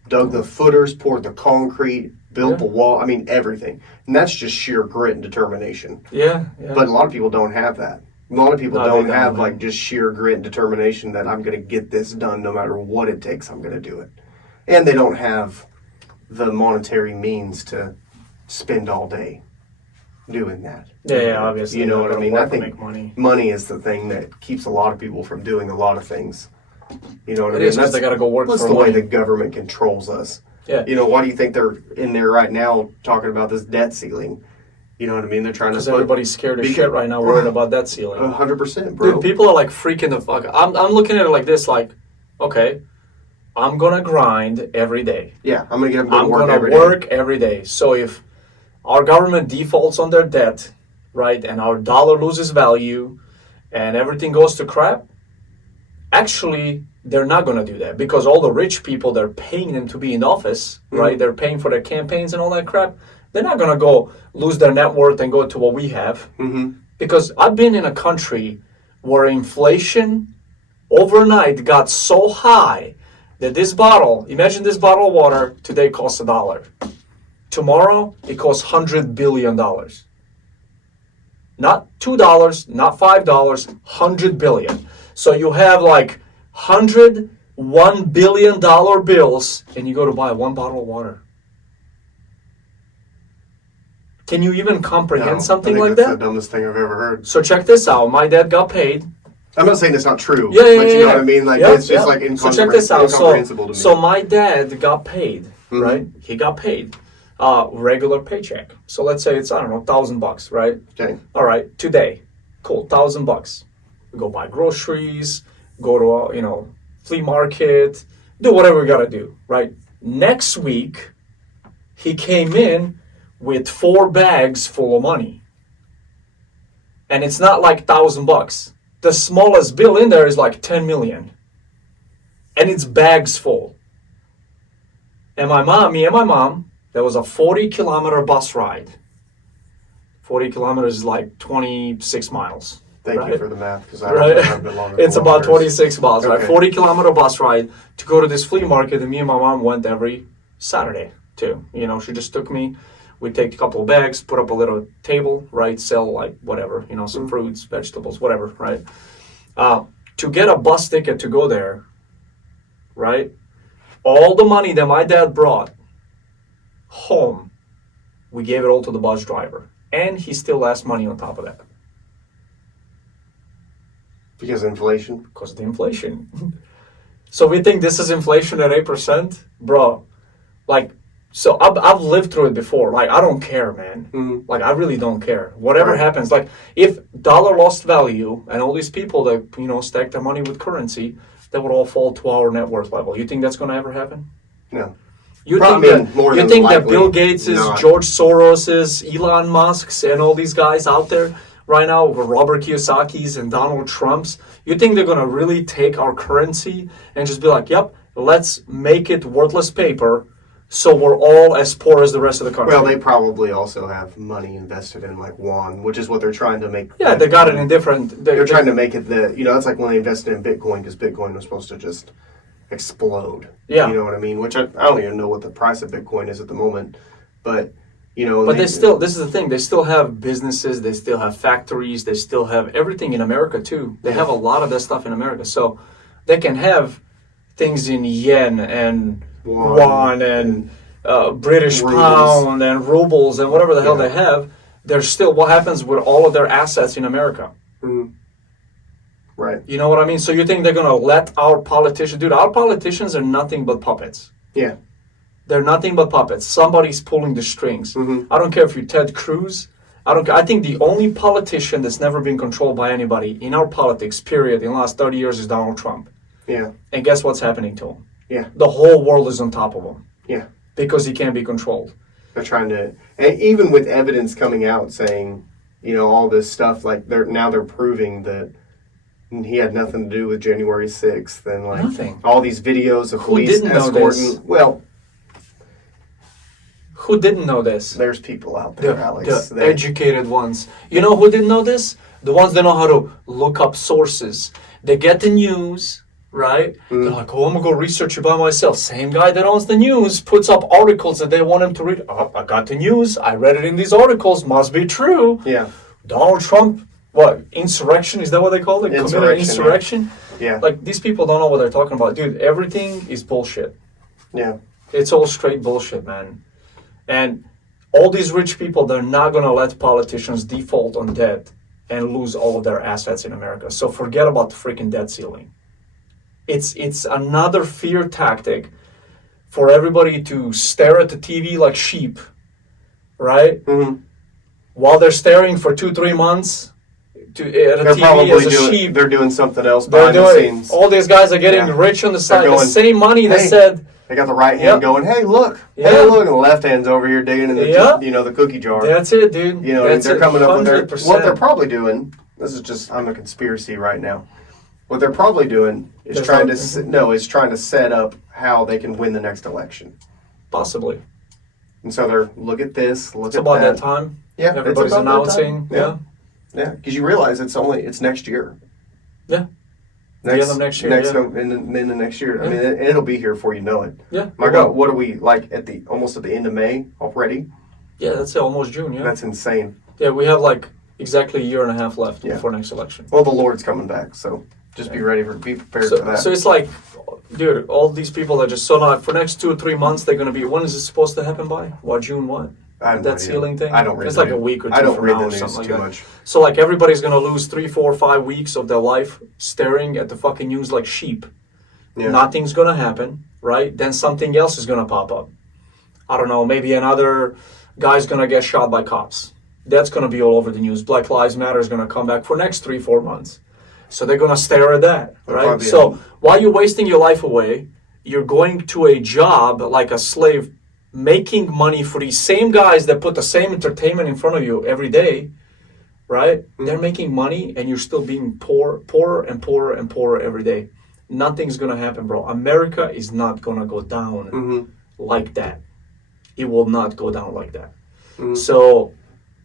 Dug the footers, poured the concrete, built the wall. I mean, everything. And that's just sheer grit and determination. Yeah. But a lot of people don't have that. A lot of people No, don't they don't, have man. like just sheer grit and determination that I'm going to get this done no matter what it takes. I'm going to do it. And they don't have the monetary means to spend all day doing that. Yeah, obviously. You know they're what I gonna mean? work I to think make money. money is the thing that keeps a lot of people from doing a lot of things. You know what I It mean? is because they got to go work That's for the way money. the government controls us. Yeah. You know, why do you think they're in there right now talking about this debt ceiling? You know what I mean? They're trying to Because put everybody's scared of Because- shit right now, worried about that ceiling. 100%, bro. Dude, people are like freaking the fuck. I'm looking at it like this, like, okay, I'm gonna grind every day. Yeah, I'm gonna get up and go I'm to work gonna every day. work every day. So if our government defaults on their debt, right, and our dollar loses value, and everything goes to crap, actually they're not gonna do that because all the rich people, they're paying them to be in office, right? They're paying for their campaigns and all that crap. They're not gonna go lose their net worth and go to what we have. Because I've been in a country where inflation overnight got so high that this bottle, imagine this bottle of water today costs $1. Tomorrow it costs $100 billion. Not $2, not $5, $100 billion. So you have like $101 billion bills and you go to buy one bottle of water. Can you even comprehend something I think like that's that? the dumbest thing I've ever heard. So check this out. My dad got paid. I'm not saying it's not true. Yeah, but you know what I mean? Like, it's just like So check this out. incomprehensible to me. So my dad got paid, right? He got paid, regular paycheck. So let's say it's, I don't know, $1,000, right? Okay. All right, today, cool, $1,000. We go buy groceries, go to a, flea market, do whatever we gotta do, right? Next week, he came in with 4 bags full of money, and it's not like $1,000. The smallest bill in there is like 10 million, and it's bags full. And me and my mom, there was a 40-kilometer bus ride. 40 kilometers is like 26 miles. Thank you right? for the math, because I Right? have been longer. It's about 26 miles, right? Okay. 40-kilometer bus ride to go to this flea market, and me and my mom went every Saturday too. She just took me. We take a couple of bags, put up a little table, right? Sell like whatever, some fruits, vegetables, whatever, right? To get a bus ticket to go there, right? All the money that my dad brought home, we gave it all to the bus driver, and he still asked money on top of that Because of inflation. because of the inflation. So we think this is inflation at 8%, bro. Like. So I've lived through it before. Like, I don't care, man. Like, I really don't care. Whatever Right. happens. Like, if dollar lost value and all these people that, stack their money with currency, that would all fall to our net worth level. You think that's going to ever happen? No. You Probably think more that, than you think that likely Bill Gates' not. George Soros's, Elon Musk's, and all these guys out there right now with Robert Kiyosaki's and Donald Trump's, you think they're going to really take our currency and just be like, yep, let's make it worthless paper so we're all as poor as the rest of the country? Well, they probably also have money invested in like yuan, which is what they're trying to make. Yeah, they got it in different... They're trying to make it that's like when they invested in Bitcoin, because Bitcoin was supposed to just explode. Yeah. You know what I mean? Which I don't even know what the price of Bitcoin is at the moment. But, But they still, this is the thing, they still have businesses, they still have factories, they still have everything in America too. They have a lot of that stuff in America. So they can have things in yen and yuan and British rubles. pound and rubles and whatever the hell Yeah. they have. There's still, what happens with all of their assets in America? Mhm. Right. You know what I mean? So you think they're going to let our politicians, dude, our politicians are nothing but puppets. Yeah. They're nothing but puppets. Somebody's pulling the strings. Mhm. I don't care if you're Ted Cruz. I think the only politician that's never been controlled by anybody in our politics, period, in the last 30 years is Donald Trump. Yeah. And guess what's happening to him? Yeah. The whole world is on top of him. Yeah. Because he can't be controlled. They're trying to, and even with evidence coming out saying, all this stuff, like they're proving that he had nothing to do with January 6th, and like Nothing. all these videos of Who police didn't know escorting. this? Well, Who didn't know this? there's people out there, Alex. The educated ones. You know who didn't know this? The ones that know how to look up sources. They get the news, right? They're like, oh, I'm going to go research it by myself. Same guy that owns the news puts up articles that they want him to read. Oh, I got the news. I read it in these articles. Must be true. Yeah. Donald Trump, what, insurrection? Is that what they call it? Committed insurrection? Yeah. Like, these people don't know what they're talking about. Dude, everything is bullshit. Yeah. It's all straight bullshit, man. And all these rich people, they're not going to let politicians default on debt and lose all of their assets in America. So forget about the freaking debt ceiling. It's another fear tactic for everybody to stare at the TV like sheep, right? Mm-hmm. While they're staring for 2-3 months at a They're TV probably as a sheep. They're doing something else They're behind the doing, scenes. all these guys are getting Yeah. rich on the side. going, The same money that "Hey, said, They got the right hand Yep. going, hey, look. Yeah. Hey, look. And the left hand's over here digging in the, Yep. the cookie jar. that's it, dude. That's they're it, coming up with 100%. what they're probably doing. This is just, I'm a conspiracy right now. What they're probably doing is There's trying no- is trying to set up how they can win the next election. Possibly. And so they're, look at this, look It's at about that. that time. Yeah, it's Everybody's about that announcing. time. Yeah. Yeah, because you realize it's next year. Yeah. The end of next year, in the next year. I mean, it'll be here before you know it. Yeah. My God, what are we like almost at the end of May already? Yeah, that's it, almost June, yeah. That's insane. Yeah, we have like exactly a year and a half left Yeah. before next election. Well, the Lord's coming back, so just be prepared for that. So it's like, dude, all these people that just now for next 2 or 3 months they're gonna be. When is it supposed to happen by? What, June? What? I have no That idea. ceiling thing. I don't read It's the like a news. week or two I don't from read now the or news something like too that. much. So like everybody's gonna lose 3, 4, 5 weeks of their life staring at the fucking news like sheep. Yeah. Nothing's gonna happen, right? Then something else is gonna pop up. I don't know, maybe another guy's gonna get shot by cops. That's gonna be all over the news. Black Lives Matter is gonna come back for next 3, 4 months. So they're gonna stare at that, right? probably So while you're wasting your life away, you're going to a job like a slave, making money for these same guys that put the same entertainment in front of you every day, right? Mm-hmm. They're making money and you're still being poorer and poorer and poorer every day. Nothing's gonna happen, bro. America is not gonna go down Mm-hmm. like that. It will not go down like that. Mhm. So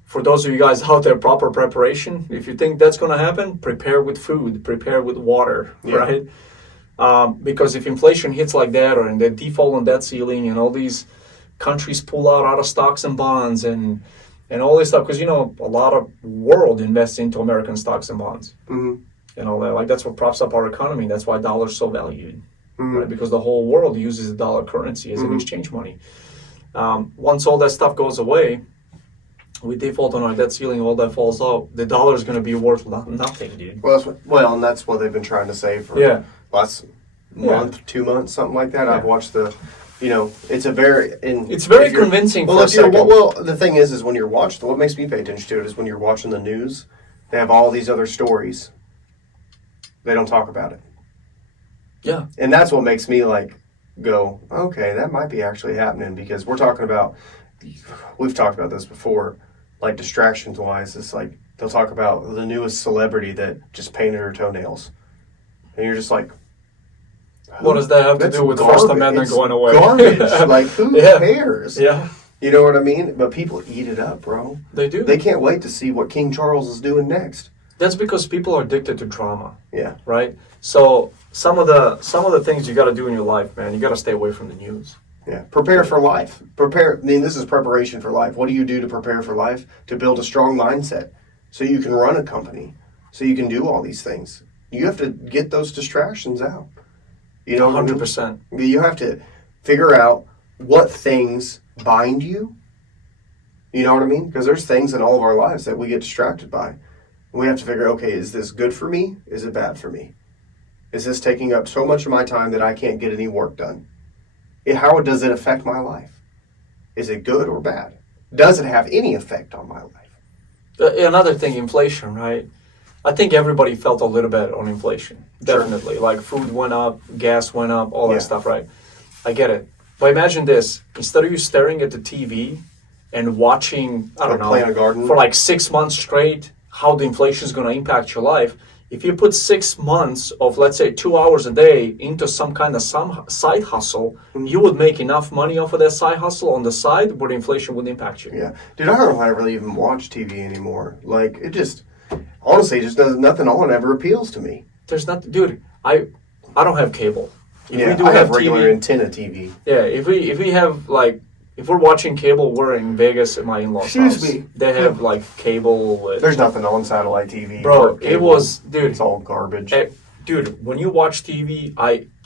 for those of you guys out there, proper preparation, if you think that's gonna happen, prepare with food, prepare with water, Yeah. right? Because if inflation hits like that, or and they default on debt ceiling, and all these countries pull out of stocks and bonds and all this stuff, because a lot of world invests into American stocks and bonds, Mm-hmm. and all that. Like that's what props up our economy. That's why dollar's so valued, Mm-hmm. right? Because the whole world uses the dollar currency as an Mhm. exchange money. Once all that stuff goes away, we default on our debt ceiling, all that falls out. The dollar is going to be worth nothing, dude. And that's what they've been trying to say for Yeah. last month, 2 months, something like that. Yeah. I've watched it's a very... It's very convincing for a second. Well, the thing is when you're watching, what makes me pay attention to it is when you're watching the news, they have all these other stories. They don't talk about it. Yeah. And that's what makes me go, okay, that might be actually happening, because we've talked about this before, like distractions wise. It's like they'll talk about the newest celebrity that just painted her toenails. And you're just like, What does that have to that's do with garbage. First Amendment It's going away? Garbage. Like, who Yeah. cares? Yeah, You know what I mean? But people eat it up, bro. they do. They can't wait to see what King Charles is doing next. That's because people are addicted to drama, Yeah. right? So some of the things you got to do in your life, man, you got to stay away from the news. Yeah. Prepare for life. I mean, this is preparation for life. What do you do to prepare for life? To build a strong mindset so you can run a company, so you can do all these things. You have to get those distractions out. You know, 100%. You have to figure out what things bind you. You know what I mean? Because there's things in all of our lives that we get distracted by. We have to figure, okay, is this good for me? Is it bad for me? Is this taking up so much of my time that I can't get any work done? How does it affect my life? Is it good or bad? Does it have any effect on my life? Another thing, inflation, right? I think everybody felt a little bit on inflation. Sure. Definitely. Like food went up, gas went up, all Yeah. that stuff, right? I get it. But imagine this. Instead of you staring at the TV and watching, I don't know, Plant a garden. for like 6 months straight, how the inflation is going to impact your life, if you put 6 months of, let's say, 2 hours a day into some kind of side hustle, you would make enough money off of that side hustle on the side where the inflation would impact you. Yeah. Dude, I don't know if I really even watch TV anymore. Like, it just, honestly, just does nothing on ever appeals to me. There's nothing, dude. I don't have cable. If Yeah, we do I have regular TV, antenna TV. yeah. If we have like, if we're watching cable, we're in Vegas at my in-laws' Excuse house. me. They have like cable with. There's nothing on satellite TV. Bro, or it cable. was, dude. It's all garbage. Dude, when you watch TV,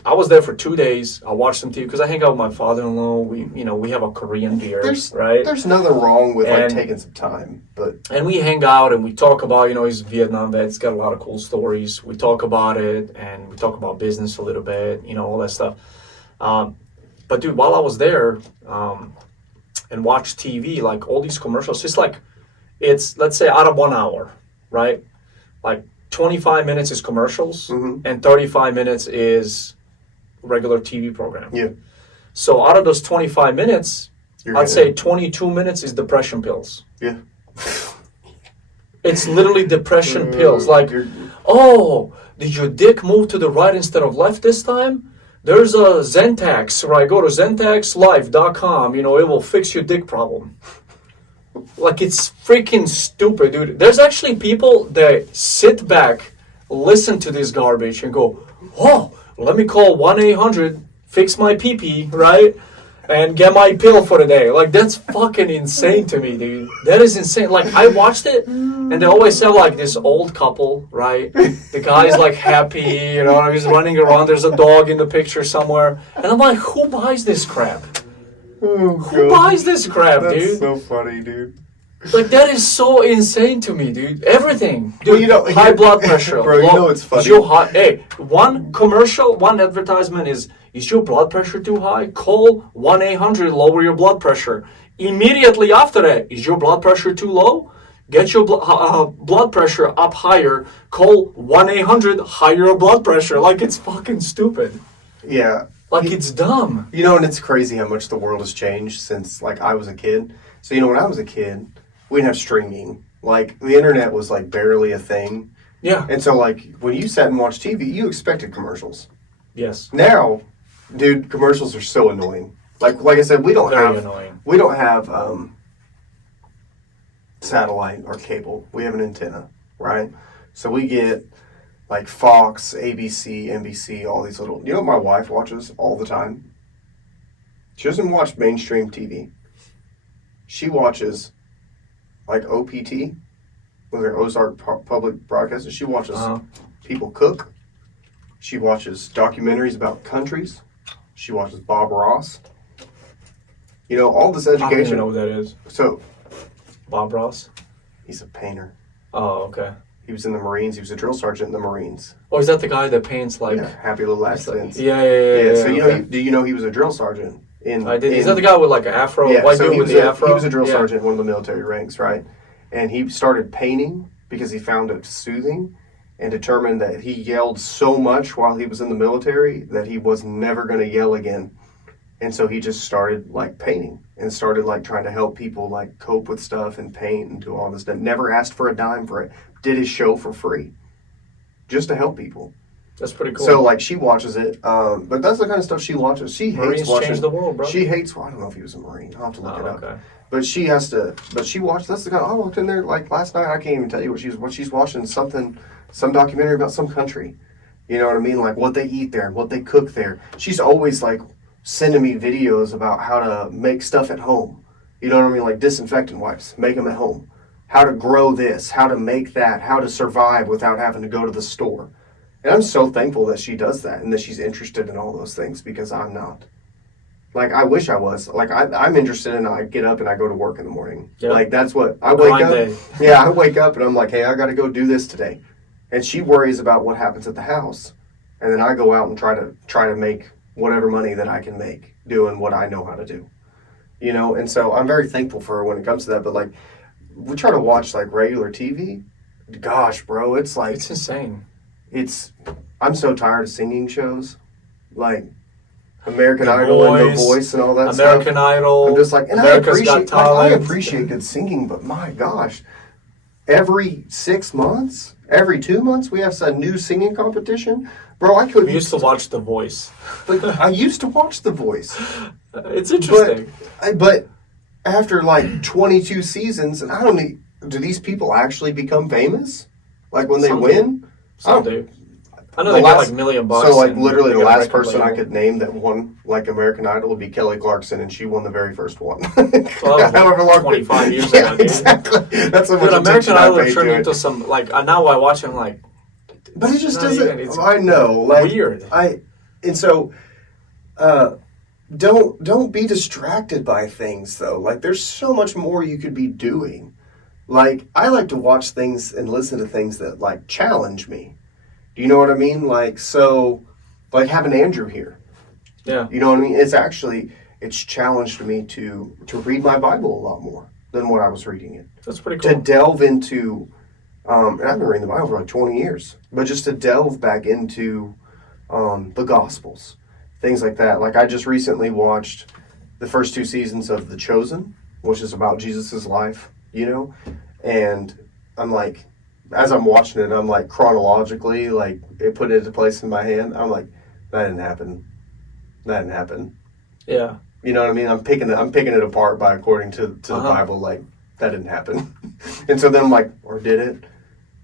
I was there for 2 days. I watched some TV because I hang out with my father-in-law. We have a Korean beer, right? There's nothing wrong with like And- taking some time, but And we hang out and we talk about, he's a Vietnam vet. He's got a lot of cool stories. We talk about it and we talk about business a little bit, all that stuff. But dude, while I was there and watched TV, like all these commercials, it's let's say out of 1 hour, right? Like 25 minutes is commercials and 35 minutes is regular TV program. yeah. So out of those 25 minutes, You're I'd gonna- say 22 minutes is depression pills. Yeah. It's literally depression pills. Like, You're- oh, did your dick move to the right instead of left this time? There's a Zentax, right? Go to ZentaxLife.com. It will fix your dick problem. Like, it's freaking stupid, dude. There's actually people that sit back, listen to this garbage, and go, oh, let me call 1-800, fix my pee-pee, right? And get my pill for the day. Like, that's fucking insane to me, dude. That is insane. Like, I watched it, and they always have, like, this old couple, right? The guy's, like, happy, he's running around. There's a dog in the picture somewhere. And I'm like, who buys this crap? Oh, Who buys this crap, dude? so funny, dude. Like, that is so insane to me, dude. Everything. Dude, Well, high blood pressure. Bro, it's funny. Hey, one commercial, one advertisement is your blood pressure too high? Call 1-800, lower your blood pressure. Immediately after that, is your blood pressure too low? Get your blood pressure up higher. Call 1-800, higher your blood pressure. Like, it's fucking stupid. Yeah. Like, it's dumb. And it's crazy how much the world has changed since, like, I was a kid. So, when I was a kid, we didn't have streaming. Like, the internet was, like, barely a thing. Yeah. And so, like, when you sat and watched TV, you expected commercials. Yes. Now, dude, commercials are so annoying. Like I said, we don't Very have annoying. satellite or cable. We have an antenna, right? So we get like Fox, ABC, NBC, all these little. You know what my wife watches all the time? She doesn't watch mainstream TV. She watches like OPT, with her Ozark Public Broadcasting. She watches people cook. She watches documentaries about countries. She watches Bob Ross. All this I don't even education. know who that is. So, Bob Ross? he's a painter. Oh, okay. He was in the Marines. He was a drill sergeant in the Marines. Oh, is that the guy that paints like? Yeah, happy little accidents. Yeah. So okay. do you know he was a drill sergeant in? I did. Is that the guy with like an afro? Yeah, White so dude he with was the afro. he was a drill Yeah. sergeant in one of the military ranks, right? And he started painting because he found it soothing, and determined that he yelled so much while he was in the military that he was never going to yell again. And so he just started like painting and started like trying to help people like cope with stuff and paint and do all this stuff. Never asked for a dime for it. Did his show for free just to help people. That's pretty cool. So like she watches it, but that's the kind of stuff she watches. She Marines hates watching. change the world, bro. She hates. Well, I don't know if he was a Marine. I'll have to look it up. Okay. But she has to. But she watched. That's the kind. I walked in there like last night. I can't even tell you what she's watching. Some documentary about some country. You know what I mean? Like what they eat there, what they cook there. She's always like sending me videos about how to make stuff at home. You know what I mean? Like disinfectant wipes, make them at home. How to grow this, how to make that, how to survive without having to go to the store. And I'm so thankful that she does that and that she's interested in all those things because I'm not. Like, I wish I was. Like, I'm interested in, I get up and I go to work in the morning. Yep. Like, that's what, I wake up. Day. Yeah, I wake up and I'm like, hey, I got to go do this today. And she worries about what happens at the house. And then I go out and try to make whatever money that I can make doing what I know how to do. You know, and so I'm very thankful for her when it comes to that. But, like, we try to watch, like, regular TV. Gosh, bro, it's like... It's insane. I'm so tired of singing shows, like American Idol and The Voice and all that stuff. American Idol. I'm just like, and America's Got Talent. I appreciate good singing, but my gosh, every 6 months, every 2 months, we have some new singing competition. Bro, I couldn't. We used to watch The Voice. But I used to watch The Voice. It's interesting. But after like 22 seasons, and I don't need. Do these people actually become famous? Like when they win? Some do. I know they got like $1 million. So like literally the last person label. I could name that won like American Idol would be Kelly Clarkson, and she won the very first one. Well, that was However long 25 years yeah, ago. Exactly. That's so much Dude, American attention I Idol paid turned to into it. some like now I watch it, I'm like, But it just not doesn't. even- it's I know. Like weird. And so don't be distracted by things though. Like there's so much more you could be doing. Like I like to watch things and listen to things that like challenge me. Do you know what I mean? Like so, like having Andrew here. Yeah. You know what I mean? It's challenged me to read my Bible a lot more than what I was reading it. That's pretty To cool. delve into, and I've been reading the Bible for like 20 years, but just to delve back into the Gospels, things like that. Like I just recently watched the first 2 seasons of The Chosen, which is about Jesus' life, you know? And I'm like, as I'm watching it, I'm like chronologically, like it put it into place in my hand. I'm like, that didn't happen. That didn't happen. Yeah. You know what I mean? I'm picking it apart by according to the Bible, like that didn't happen. And so then I'm like, or did it?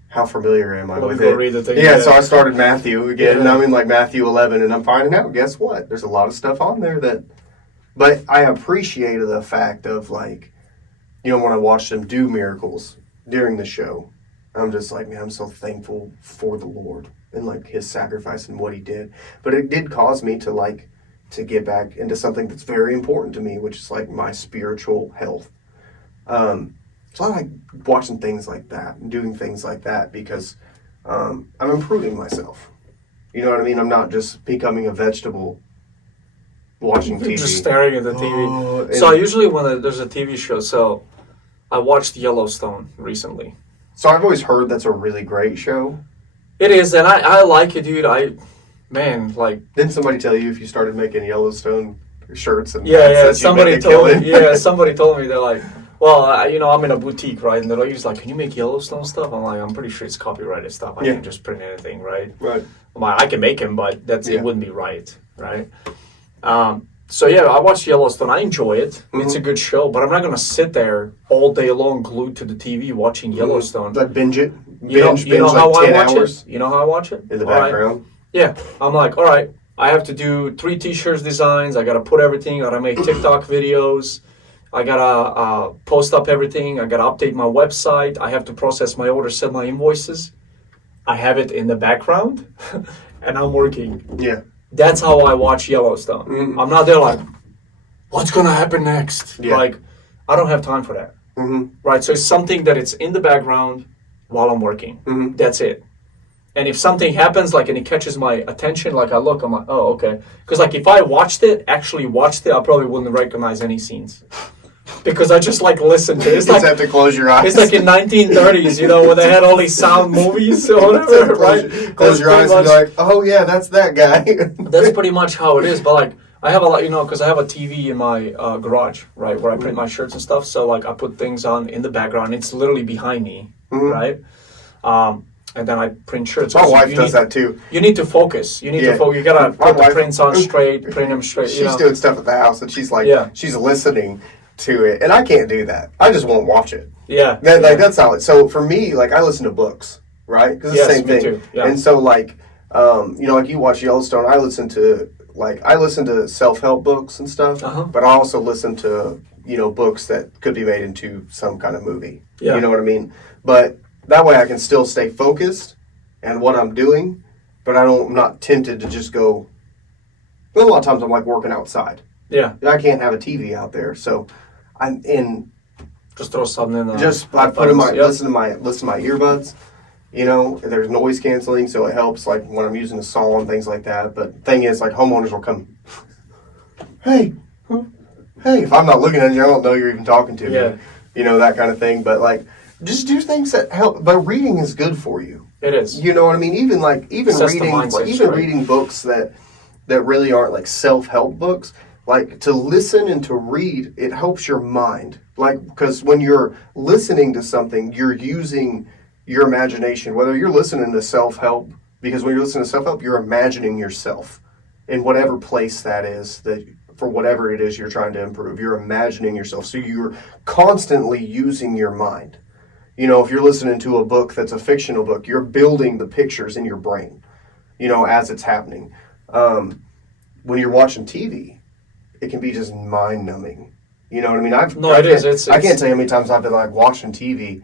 How familiar am I Let me with go it? read the thing Yeah, again. so I started Matthew again, and Yeah. I'm in like Matthew 11, and I'm finding out, guess what? There's a lot of stuff on there that, but I appreciated the fact of like, you know, when I watched them do miracles during the show, I'm just like, man, I'm so thankful for the Lord and like his sacrifice and what he did. But it did cause me to like, to get back into something that's very important to me, which is like my spiritual health. So I like watching things like that and doing things like that because I'm improving myself. You know what I mean? I'm not just becoming a vegetable watching TV. Just staring at the Oh, TV. So I usually when there's a TV show, so I watched Yellowstone recently. So I've always heard that's a really great show. It is, and I like it, dude. Like Didn't somebody tell you if you started making Yellowstone shirts and yeah, hats that you'd somebody make a told me. killing? Yeah, somebody told me. They're like, well, I'm in a boutique, right? And they're like, can you make Yellowstone stuff? I'm like, I'm pretty sure it's copyrighted stuff. I Yeah. can just print anything, right? Right. I'm like, I can make them, but Yeah. it wouldn't be right? So yeah, I watched Yellowstone. I enjoy it. Mm-hmm. It's a good show, but I'm not gonna sit there all day long glued to the TV watching Yellowstone. Like binge it. You know Binge how like 10 I watch hours it? You know how I watch it? in the All right. background. Yeah, I'm like, all right, I have to do 3 t-shirts designs. I gotta put everything. I gotta make TikTok videos. I gotta post up everything. I gotta update my website. I have to process my orders, send my invoices. I have it in the background, and I'm working. Yeah. That's how I watch Yellowstone. Mhm. I'm not there like, what's gonna happen next? Yeah. Like, I don't have time for that. Mm-hmm. Right? So it's something that it's in the background while I'm working. Mhm. That's it. And if something happens, like, and it catches my attention, like I look, I'm like, oh, okay. Because like if I actually watched it, I probably wouldn't recognize any scenes. Because I just like listened to it. It's You just like have to close your eyes. it's like in 1930s, you know, when they had all these sound movies or whatever, right? Close your eyes and That's be like, oh yeah, that's that guy. that's pretty much how it is. But like I have a lot, because I have a TV in my garage, right, where I print my shirts and stuff. So like I put things on in the background. It's literally behind me, right? And then I print shirts. My wife does that too. You need to focus. You need to focus. You gotta put the prints on straight, print them straight. She's doing stuff at the house, and she's like, she's listening to it, and I can't do that. I just won't watch it. Yeah. That's how it. So for me, like, I listen to books, right? Because it's the same thing. Too. Yeah. And so like, like you watch Yellowstone, I listen to self-help books and stuff, but I also listen to books that could be made into some kind of movie. Yeah. You know what I mean? But that way I can still stay focused and what I'm doing, but I'm not tempted to just go. Well, a lot of times I'm like working outside. Yeah. I can't have a TV out there, so I'm in. Just throw something in. I put in my listen to my earbuds. There's noise canceling, so it helps like when I'm using a saw and things like that. But the thing is, like, homeowners will come. Hey, if I'm not looking at you, I don't know you're even talking to me. That kind of thing. But like, just do things that help. But reading is good for you. It is. You know what I mean? Even reading books that really aren't like self-help books. Like, to listen and to read, it helps your mind. Like, because when you're listening to something, you're using your imagination. Whether you're listening to self-help, because when you're listening to self-help, you're imagining yourself in whatever place that is, that for whatever it is you're trying to improve. You're imagining yourself. So you're constantly using your mind. If you're listening to a book that's a fictional book, you're building the pictures in your brain, as it's happening. When you're watching TV, it can be just mind-numbing. You know what I mean? I can't tell you how many times I've been like watching TV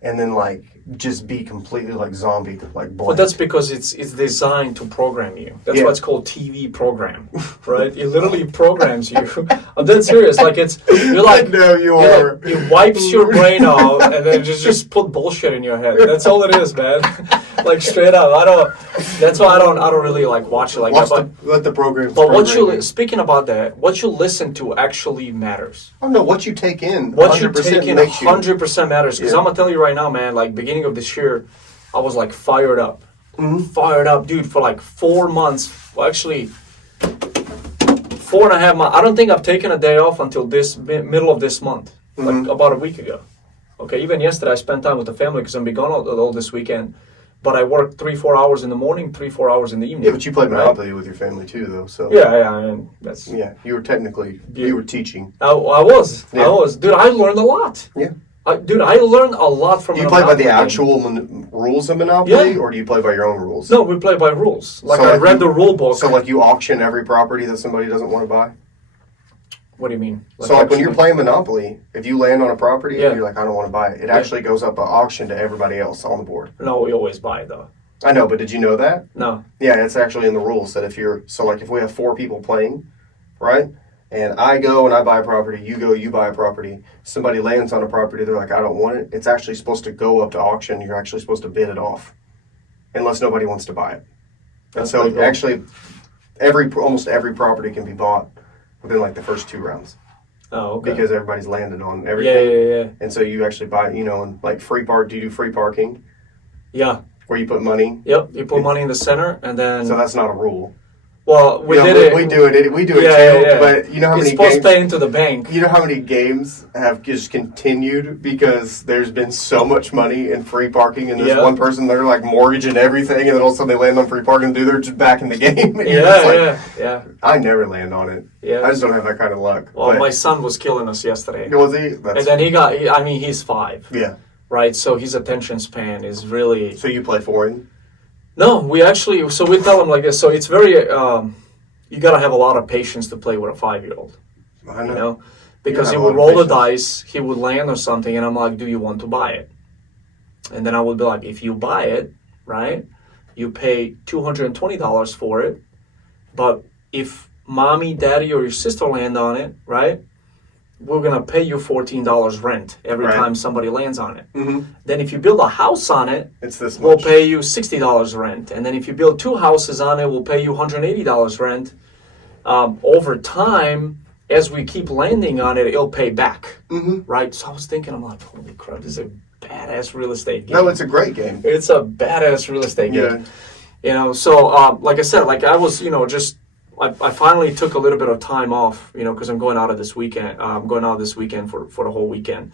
and then like just be completely like zombie, like blank. But that's because it's designed to program you. That's why it's called TV program, right? It literally programs you. I'm dead serious. Like you're like, no, you are. Like, it wipes your brain out and then just put bullshit in your head. That's all it is, man. Like straight up. That's why I don't really like watch it like that. Let the program. But speaking about that, what you listen to actually matters. Oh no, what you take in. What you take in 100% matters. Because I'm gonna tell you right now, man. Like beginning of this year, I was like fired up, dude, for like 4 months. Well, actually, 4.5 months. I don't think I've taken a day off until this middle of this month, like about a week ago. Okay, even yesterday I spent time with the family because I'm be gone all this weekend. But I worked 3-4 hours in the morning, 3-4 hours in the evening. Yeah, but you played Monopoly with your family too, though. So that's you were technically you were teaching. I was, dude. I learned a lot. Yeah. I learned a lot from. Do you play by the actual rules of Monopoly, or do you play by your own rules? No, we play by rules. Like I read the rule book. So like you auction every property that somebody doesn't want to buy? What do you mean? So like when you're playing Monopoly, if you land on a property and you're like, I don't want to buy it, it actually goes up an auction to everybody else on the board. No, we always buy it though. I know, but did you know that? No. Yeah, it's actually in the rules that if we have 4 people playing, right? And I go and I buy a property, you go, you buy a property, somebody lands on a property, they're like, I don't want it. It's actually supposed to go up to auction. You're actually supposed to bid it off unless nobody wants to buy it. And so actually almost every property can be bought within like the first 2 rounds. Oh, okay. Because everybody's landed on everything. Yeah. And so you actually buy, and like do you do free parking? Yeah. Where you put money? Yep, you put money in the center and then... So that's not a rule. Well, we did it. We do it too. Yeah. But you know how many games... It's supposed to pay into the bank. You know how many games have just continued because there's been so much money in free parking and there's one person, they're like mortgaging everything and then all of a sudden they land on free parking, dude, they're just back in the game. Yeah. I never land on it. Yeah. I just don't have that kind of luck. Well, my son was killing us yesterday. Was he? And then he's 5. Yeah. Right, so his attention span is really... So you play foreign? No, we tell him like this. So it's very, you got to have a lot of patience to play with a 5-year-old. I know. Because he would roll the dice, he would land or something, and I'm like, do you want to buy it? And then I would be like, if you buy it, right, you pay $220 for it. But if mommy, daddy, or your sister land on it, right, we're going to pay you $14 rent every time somebody lands on it. Mm-hmm. Then if you build a house on it, we'll pay you $60 rent. And then if you build 2 houses on it, we'll pay you $180 rent. Over time, as we keep landing on it, it'll pay back. Mm-hmm. Right? So I was thinking, I'm like, holy crap, this is a badass real estate game. No, it's a great game. It's a badass real estate game. So like I said, like I was, just I finally took a little bit of time off, because I'm going out this weekend. I'm going out this weekend for the whole weekend.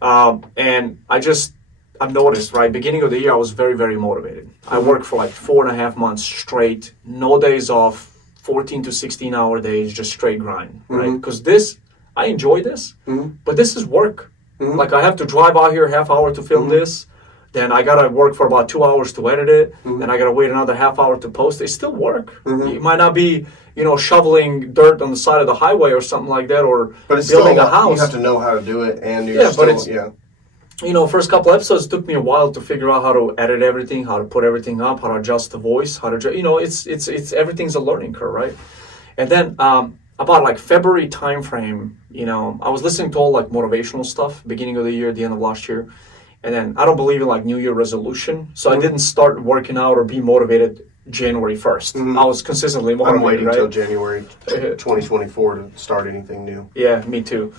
And I've noticed, right, beginning of the year, I was very, very motivated. I worked for like 4.5 months straight, no days off, 14 to 16 hour days, just straight grind, right? Because I enjoy this, but this is work. Like I have to drive out here half hour to film this. Then I gotta work for about 2 hours to edit it. Then I gotta wait another half hour to post it. It's still work. It might not be, shoveling dirt on the side of the highway or something like that, or but it's building still, a house. You have to know how to do it, and First couple episodes took me a while to figure out how to edit everything, how to put everything up, how to adjust the voice, it's everything's a learning curve, right? And then about like February timeframe, I was listening to all like motivational stuff, beginning of the year, the end of last year. And then I don't believe in like New Year resolution, so I didn't start working out or be motivated January 1st. I was consistently motivated. I'm waiting right? until January 2024 to start anything new. Yeah, me too.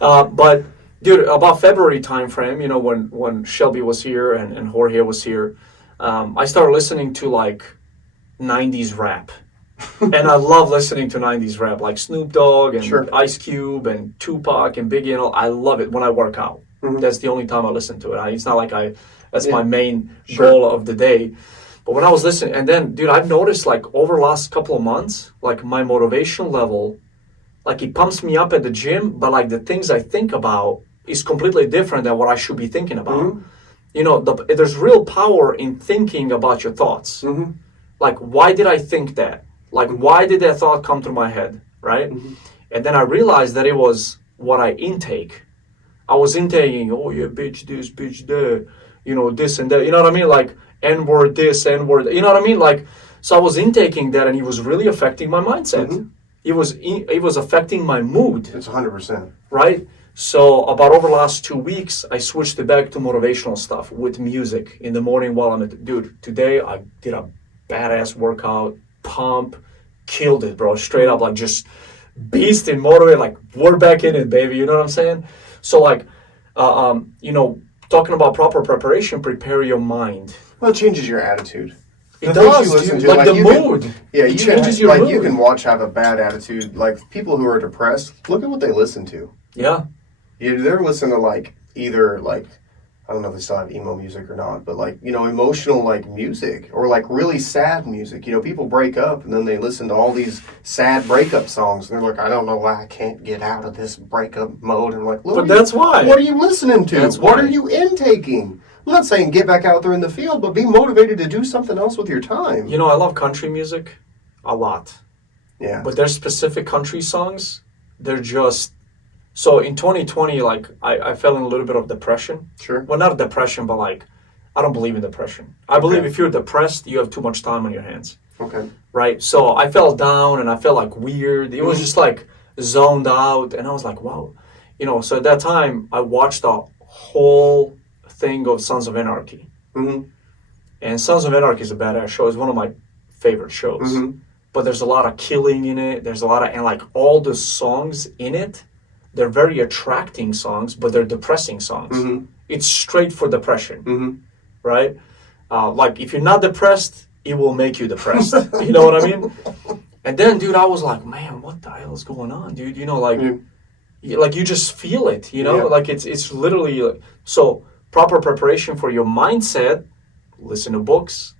But dude, about February timeframe, when Shelby was here and Jorge was here, I started listening to like 90s rap. And I love listening to 90s rap, like Snoop Dogg and Ice Cube and Tupac and Biggie. I love it when I work out. That's the only time I listen to it. It's not like that's my main goal of the day. But when I was listening, and then, dude, I've noticed like over the last couple of months, like my motivation level, like it pumps me up at the gym, but like the things I think about is completely different than what I should be thinking about. There's real power in thinking about your thoughts. Like, why did I think that? Like, why did that thought come through my head, right? And then I realized that it was what I intake. I was intaking, oh yeah, bitch this, bitch that, this and that, you know what I mean? Like, N-word this, N-word, you know what I mean? Like, so I was intaking that, and it was really affecting my mindset. It was affecting my mood. It's 100%. Right? So about over the last 2 weeks, I switched it back to motivational stuff with music in the morning while I'm dude, today I did a badass workout, pump, killed it, bro, straight up, like just beast and motivated, like we're back in it, baby, you know what I'm saying? So like, talking about proper preparation, prepare your mind. Well, it changes your attitude. It does, dude. Like the mood. It changes your mood. You can have a bad attitude. Like people who are depressed, look at what they listen to. Yeah. They're listening to like either like, I don't know if they still have emo music or not, but like, emotional like music or like really sad music. People break up and then they listen to all these sad breakup songs and they're like, I don't know why I can't get out of this breakup mode. And I'm like, but that's why. What are you listening to? That's what why. are you intaking? I'm not saying get back out there in the field, but be motivated to do something else with your time. I love country music a lot. Yeah. But there's specific country songs, they're just... So in 2020, like, I fell in a little bit of depression. Sure. Well, not depression, but like, I don't believe in depression. I believe if you're depressed, you have too much time on your hands. Okay. Right? So I fell down and I felt like weird. It was just like zoned out. And I was like, wow. So at that time, I watched the whole thing of Sons of Anarchy. And Sons of Anarchy is a badass show. It's one of my favorite shows. But there's a lot of killing in it. There's a lot of, and like all the songs in it, they're very attracting songs, but they're depressing songs. It's straight for depression, right? Like if you're not depressed, it will make you depressed. You know what I mean? And then, dude, I was like, man, what the hell is going on, dude? Like you just feel it, like it's literally like, so proper preparation for your mindset. Listen to books,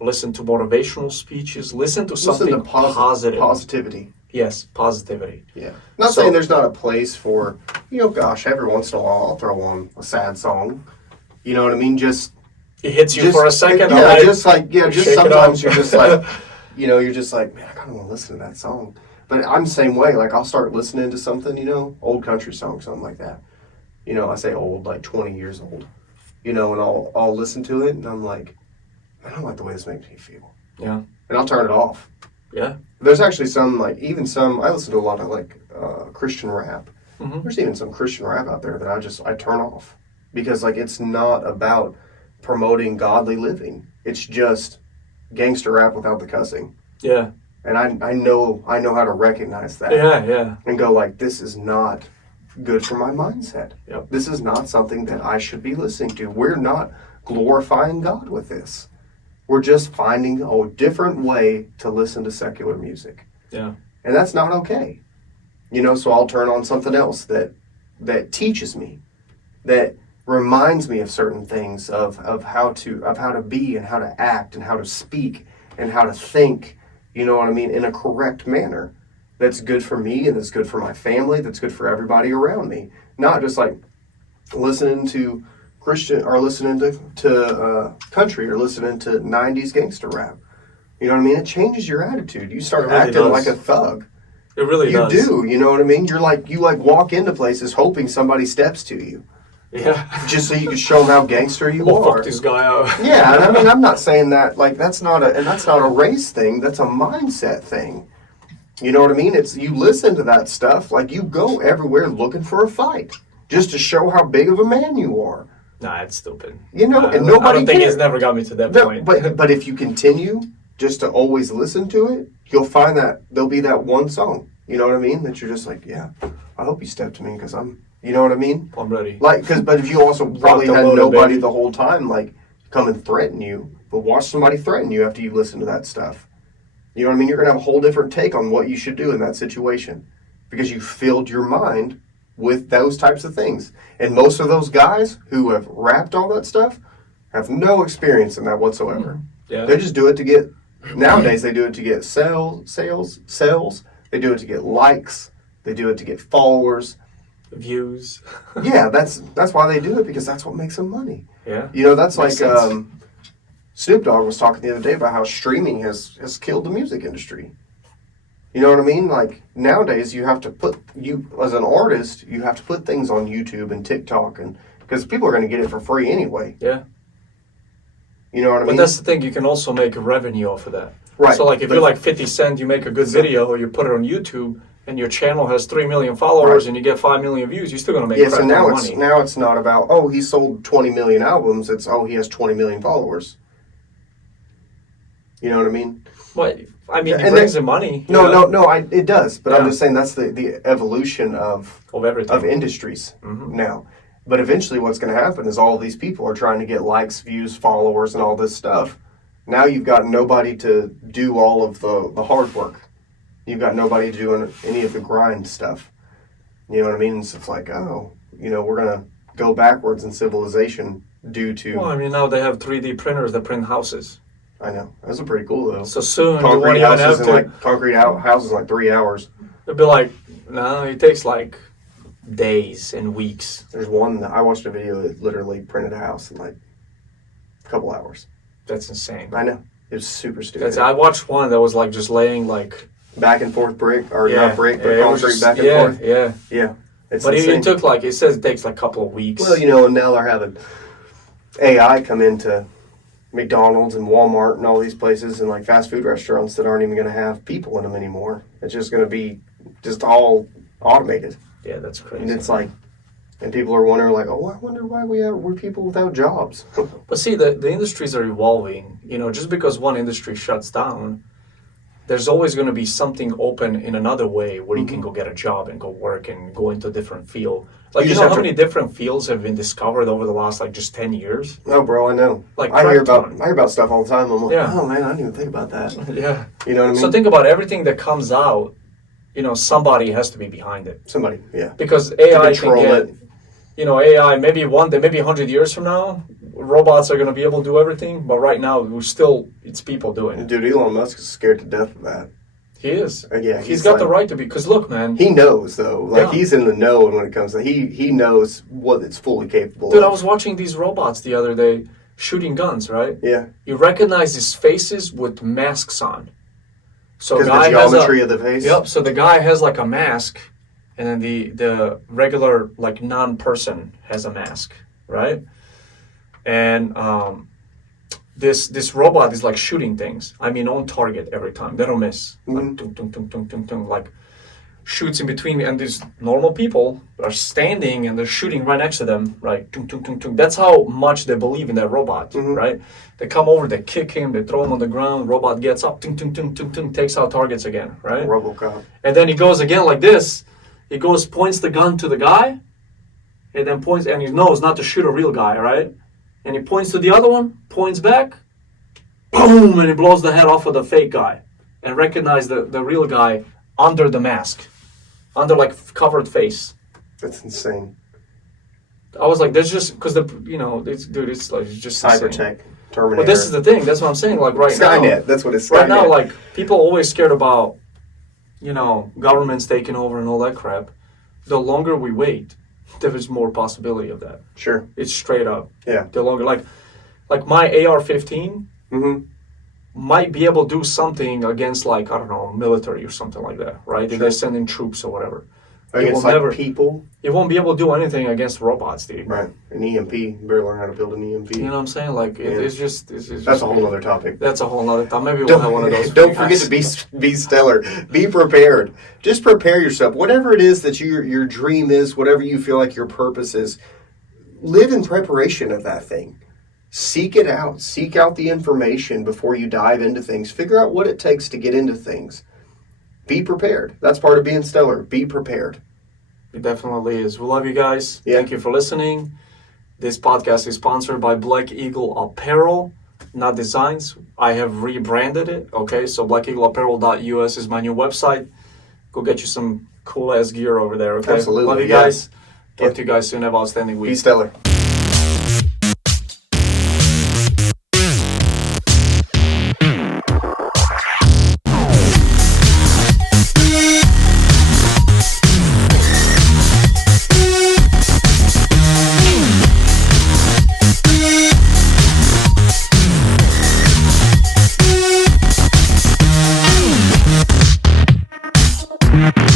listen to motivational speeches, listen to something positive. Positivity. Yes, positivity. Yeah. Not saying there's not a place for, every once in a while I'll throw on a sad song. You know what I mean? Just... It hits you for a second. Just sometimes you're just like, you're just like, man, I kind of want to listen to that song. But I'm the same way. Like I'll start listening to something, old country song, something like that. I say old, like 20 years old. And I'll listen to it and I'm like, I don't like the way this makes me feel. Yeah. And I'll turn it off. Yeah. There's actually some, like, I listen to a lot of, like, Christian rap. There's even some Christian rap out there that I turn off. Because, like, it's not about promoting godly living. It's just gangster rap without the cussing. Yeah. And I know how to recognize that. Yeah. And go, like, this is not good for my mindset. Yep. This is not something that I should be listening to. We're not glorifying God with this. we're just finding a different way to listen to secular music. Yeah. And that's not okay. So I'll turn on something else that teaches me, that reminds me of certain things, of how to be and how to act and how to speak and how to think, in a correct manner. That's good for me and that's good for my family, that's good for everybody around me. Not just like listening to Christian or listening to country or listening to 90s gangster rap. You know what I mean? It changes your attitude. You start acting like a thug. It really does. You do, you know what I mean? You walk into places hoping somebody steps to you. Yeah. Just so you can show them how gangster you We'll are. fuck this guy out. Yeah, and I mean, I'm not saying that, that's not a race thing, that's a mindset thing. You know what I mean? It's, you listen to that stuff, you go everywhere looking for a fight, just to show how big of a man you are. Nah, it's stupid. And nobody I don't think cares. it's never got me to that point. But if you continue just to always listen to it, you'll find that there'll be that one song, you know what I mean? That you're just like, yeah, I hope you step to me because you know what I mean? I'm ready. But if you also probably had nobody the whole time, come and threaten you, but watch somebody threaten you after you listen to that stuff. You know what I mean? You're going to have a whole different take on what you should do in that situation because you filled your mind with those types of things. And most of those guys who have rapped all that stuff have no experience in that whatsoever. Yeah. They just do it to get, nowadays they do it to get sales. They do it to get likes. They do it to get followers. Views. Yeah, that's why they do it, because that's what makes them money. Yeah. That's Makes like sense. Snoop Dogg was talking the other day about how streaming has killed the music industry. You know what I mean? Nowadays you have to as an artist, you have to put things on YouTube and TikTok, and because people are going to get it for free anyway. Yeah. You know what I mean? But that's the thing, you can also make revenue off of that. Right. So if you're like 50 Cent, you make a good video or you put it on YouTube and your channel has 3 million followers and you get 5 million views, you're still going to make so now money. Now it's not about, he sold 20 million albums, it's, he has 20 million followers. You know what I mean? Well, I mean, it brings in money. No, it does. But I'm Yeah. just saying that's the evolution of everything. of industries now. But eventually what's going to happen is all these people are trying to get likes, views, followers, and all this stuff. Now you've got nobody to do all of the hard work. You've got nobody doing any of the grind stuff. You know what I mean? So it's like, we're going to go backwards in civilization due to... Well, I mean, now they have 3D printers that print houses. I know. Those are pretty cool, though. So soon you won't Concrete even have houses to... in concrete houses in 3 hours. They'll be like, no, it takes days and weeks. There's one, I watched a video that literally printed a house in a couple hours. That's insane. I know. It was super stupid. I watched one that was just laying back and forth brick, or not brick, but it was concrete just- back and forth. Yeah. It's But insane. it took it says it takes a couple of weeks. Well, and now they're having AI come into McDonald's and Walmart and all these places and fast food restaurants that aren't even going to have people in them anymore. It's just going to be just all automated. Yeah, that's crazy. And it's and people are wondering I wonder why we're people without jobs. But see, the industries are evolving. Just because one industry shuts down, there's always going to be something open in another way where you can go get a job and go work and go into a different field. You know how many different fields have been discovered over the last just 10 years? Oh, bro, I know. I hear about stuff all the time. I'm like, oh man, I didn't even think about that. Yeah. You know what I mean? So think about everything that comes out. Somebody has to be behind it. Somebody, yeah. Because AI can control get, AI maybe 100 years from now, robots are going to be able to do everything. But right now, it's people doing it. Dude, Elon Musk is scared to death of that. He is. Yeah, he's got the right to be. Because look, man. He knows though. He's in the know when it comes to he knows what it's fully capable of. Dude, I was watching these robots the other day shooting guns, right? Yeah. You recognize these faces with masks on. So because the geometry of the face. Yep. So the guy has a mask, and then the regular non-person has a mask, right? And this robot is shooting things. I mean, on target every time. They don't miss. Tung, tung, tung, tung, tung, tung, shoots in between, and these normal people are standing and they're shooting right next to them, right? Tung, tung, tung, tung. That's how much they believe in that robot, right? They come over, they kick him, they throw him on the ground. Robot gets up, tung, tung, tung, tung, tung, takes out targets again, right? RoboCop. And then he goes again like this. He goes, points the gun to the guy, and then points, and he knows not to shoot a real guy, right? And he points to the other one, points back, boom, and it blows the head off of the fake guy, and recognize the real guy under the mask, under like covered face. That's insane. I was like, there's just because it's like it's just Cyber insane. tech, Terminator. But this is the thing. That's what I'm saying. Like right now, Skynet. That's what it's. right now, Skynet. like people are always scared about, governments taking over and all that crap. The longer we wait, there is more possibility of that. Sure. It's straight up. Yeah. The longer, like my AR-15 Mm-hmm. might be able to do something against, like, I don't know, military or something like that, right? If Sure. they're sending troops or whatever. Against will like never- people. It won't be able to do anything against robots, dude. Right. An EMP. You better learn how to build an EMP. You know what I'm saying? Like, Yeah. it's just... That's a whole other topic. That's a whole other time. Maybe we'll have one of those. Don't forget to be stellar. Be prepared. Just prepare yourself. Whatever it is that your dream is, whatever you feel like your purpose is, live in preparation of that thing. Seek it out. Seek out the information before you dive into things. Figure out what it takes to get into things. Be prepared. That's part of being stellar. Be prepared. It definitely is. We love you guys. Yeah. Thank you for listening. This podcast is sponsored by Black Eagle Apparel, not designs. I have rebranded it. Okay, so blackeagleapparel.us is my new website. Go get you some cool ass gear over there. Okay, Absolutely, love you yeah. guys. Talk to you guys soon. Have an outstanding week. Be stellar. We'll be right back.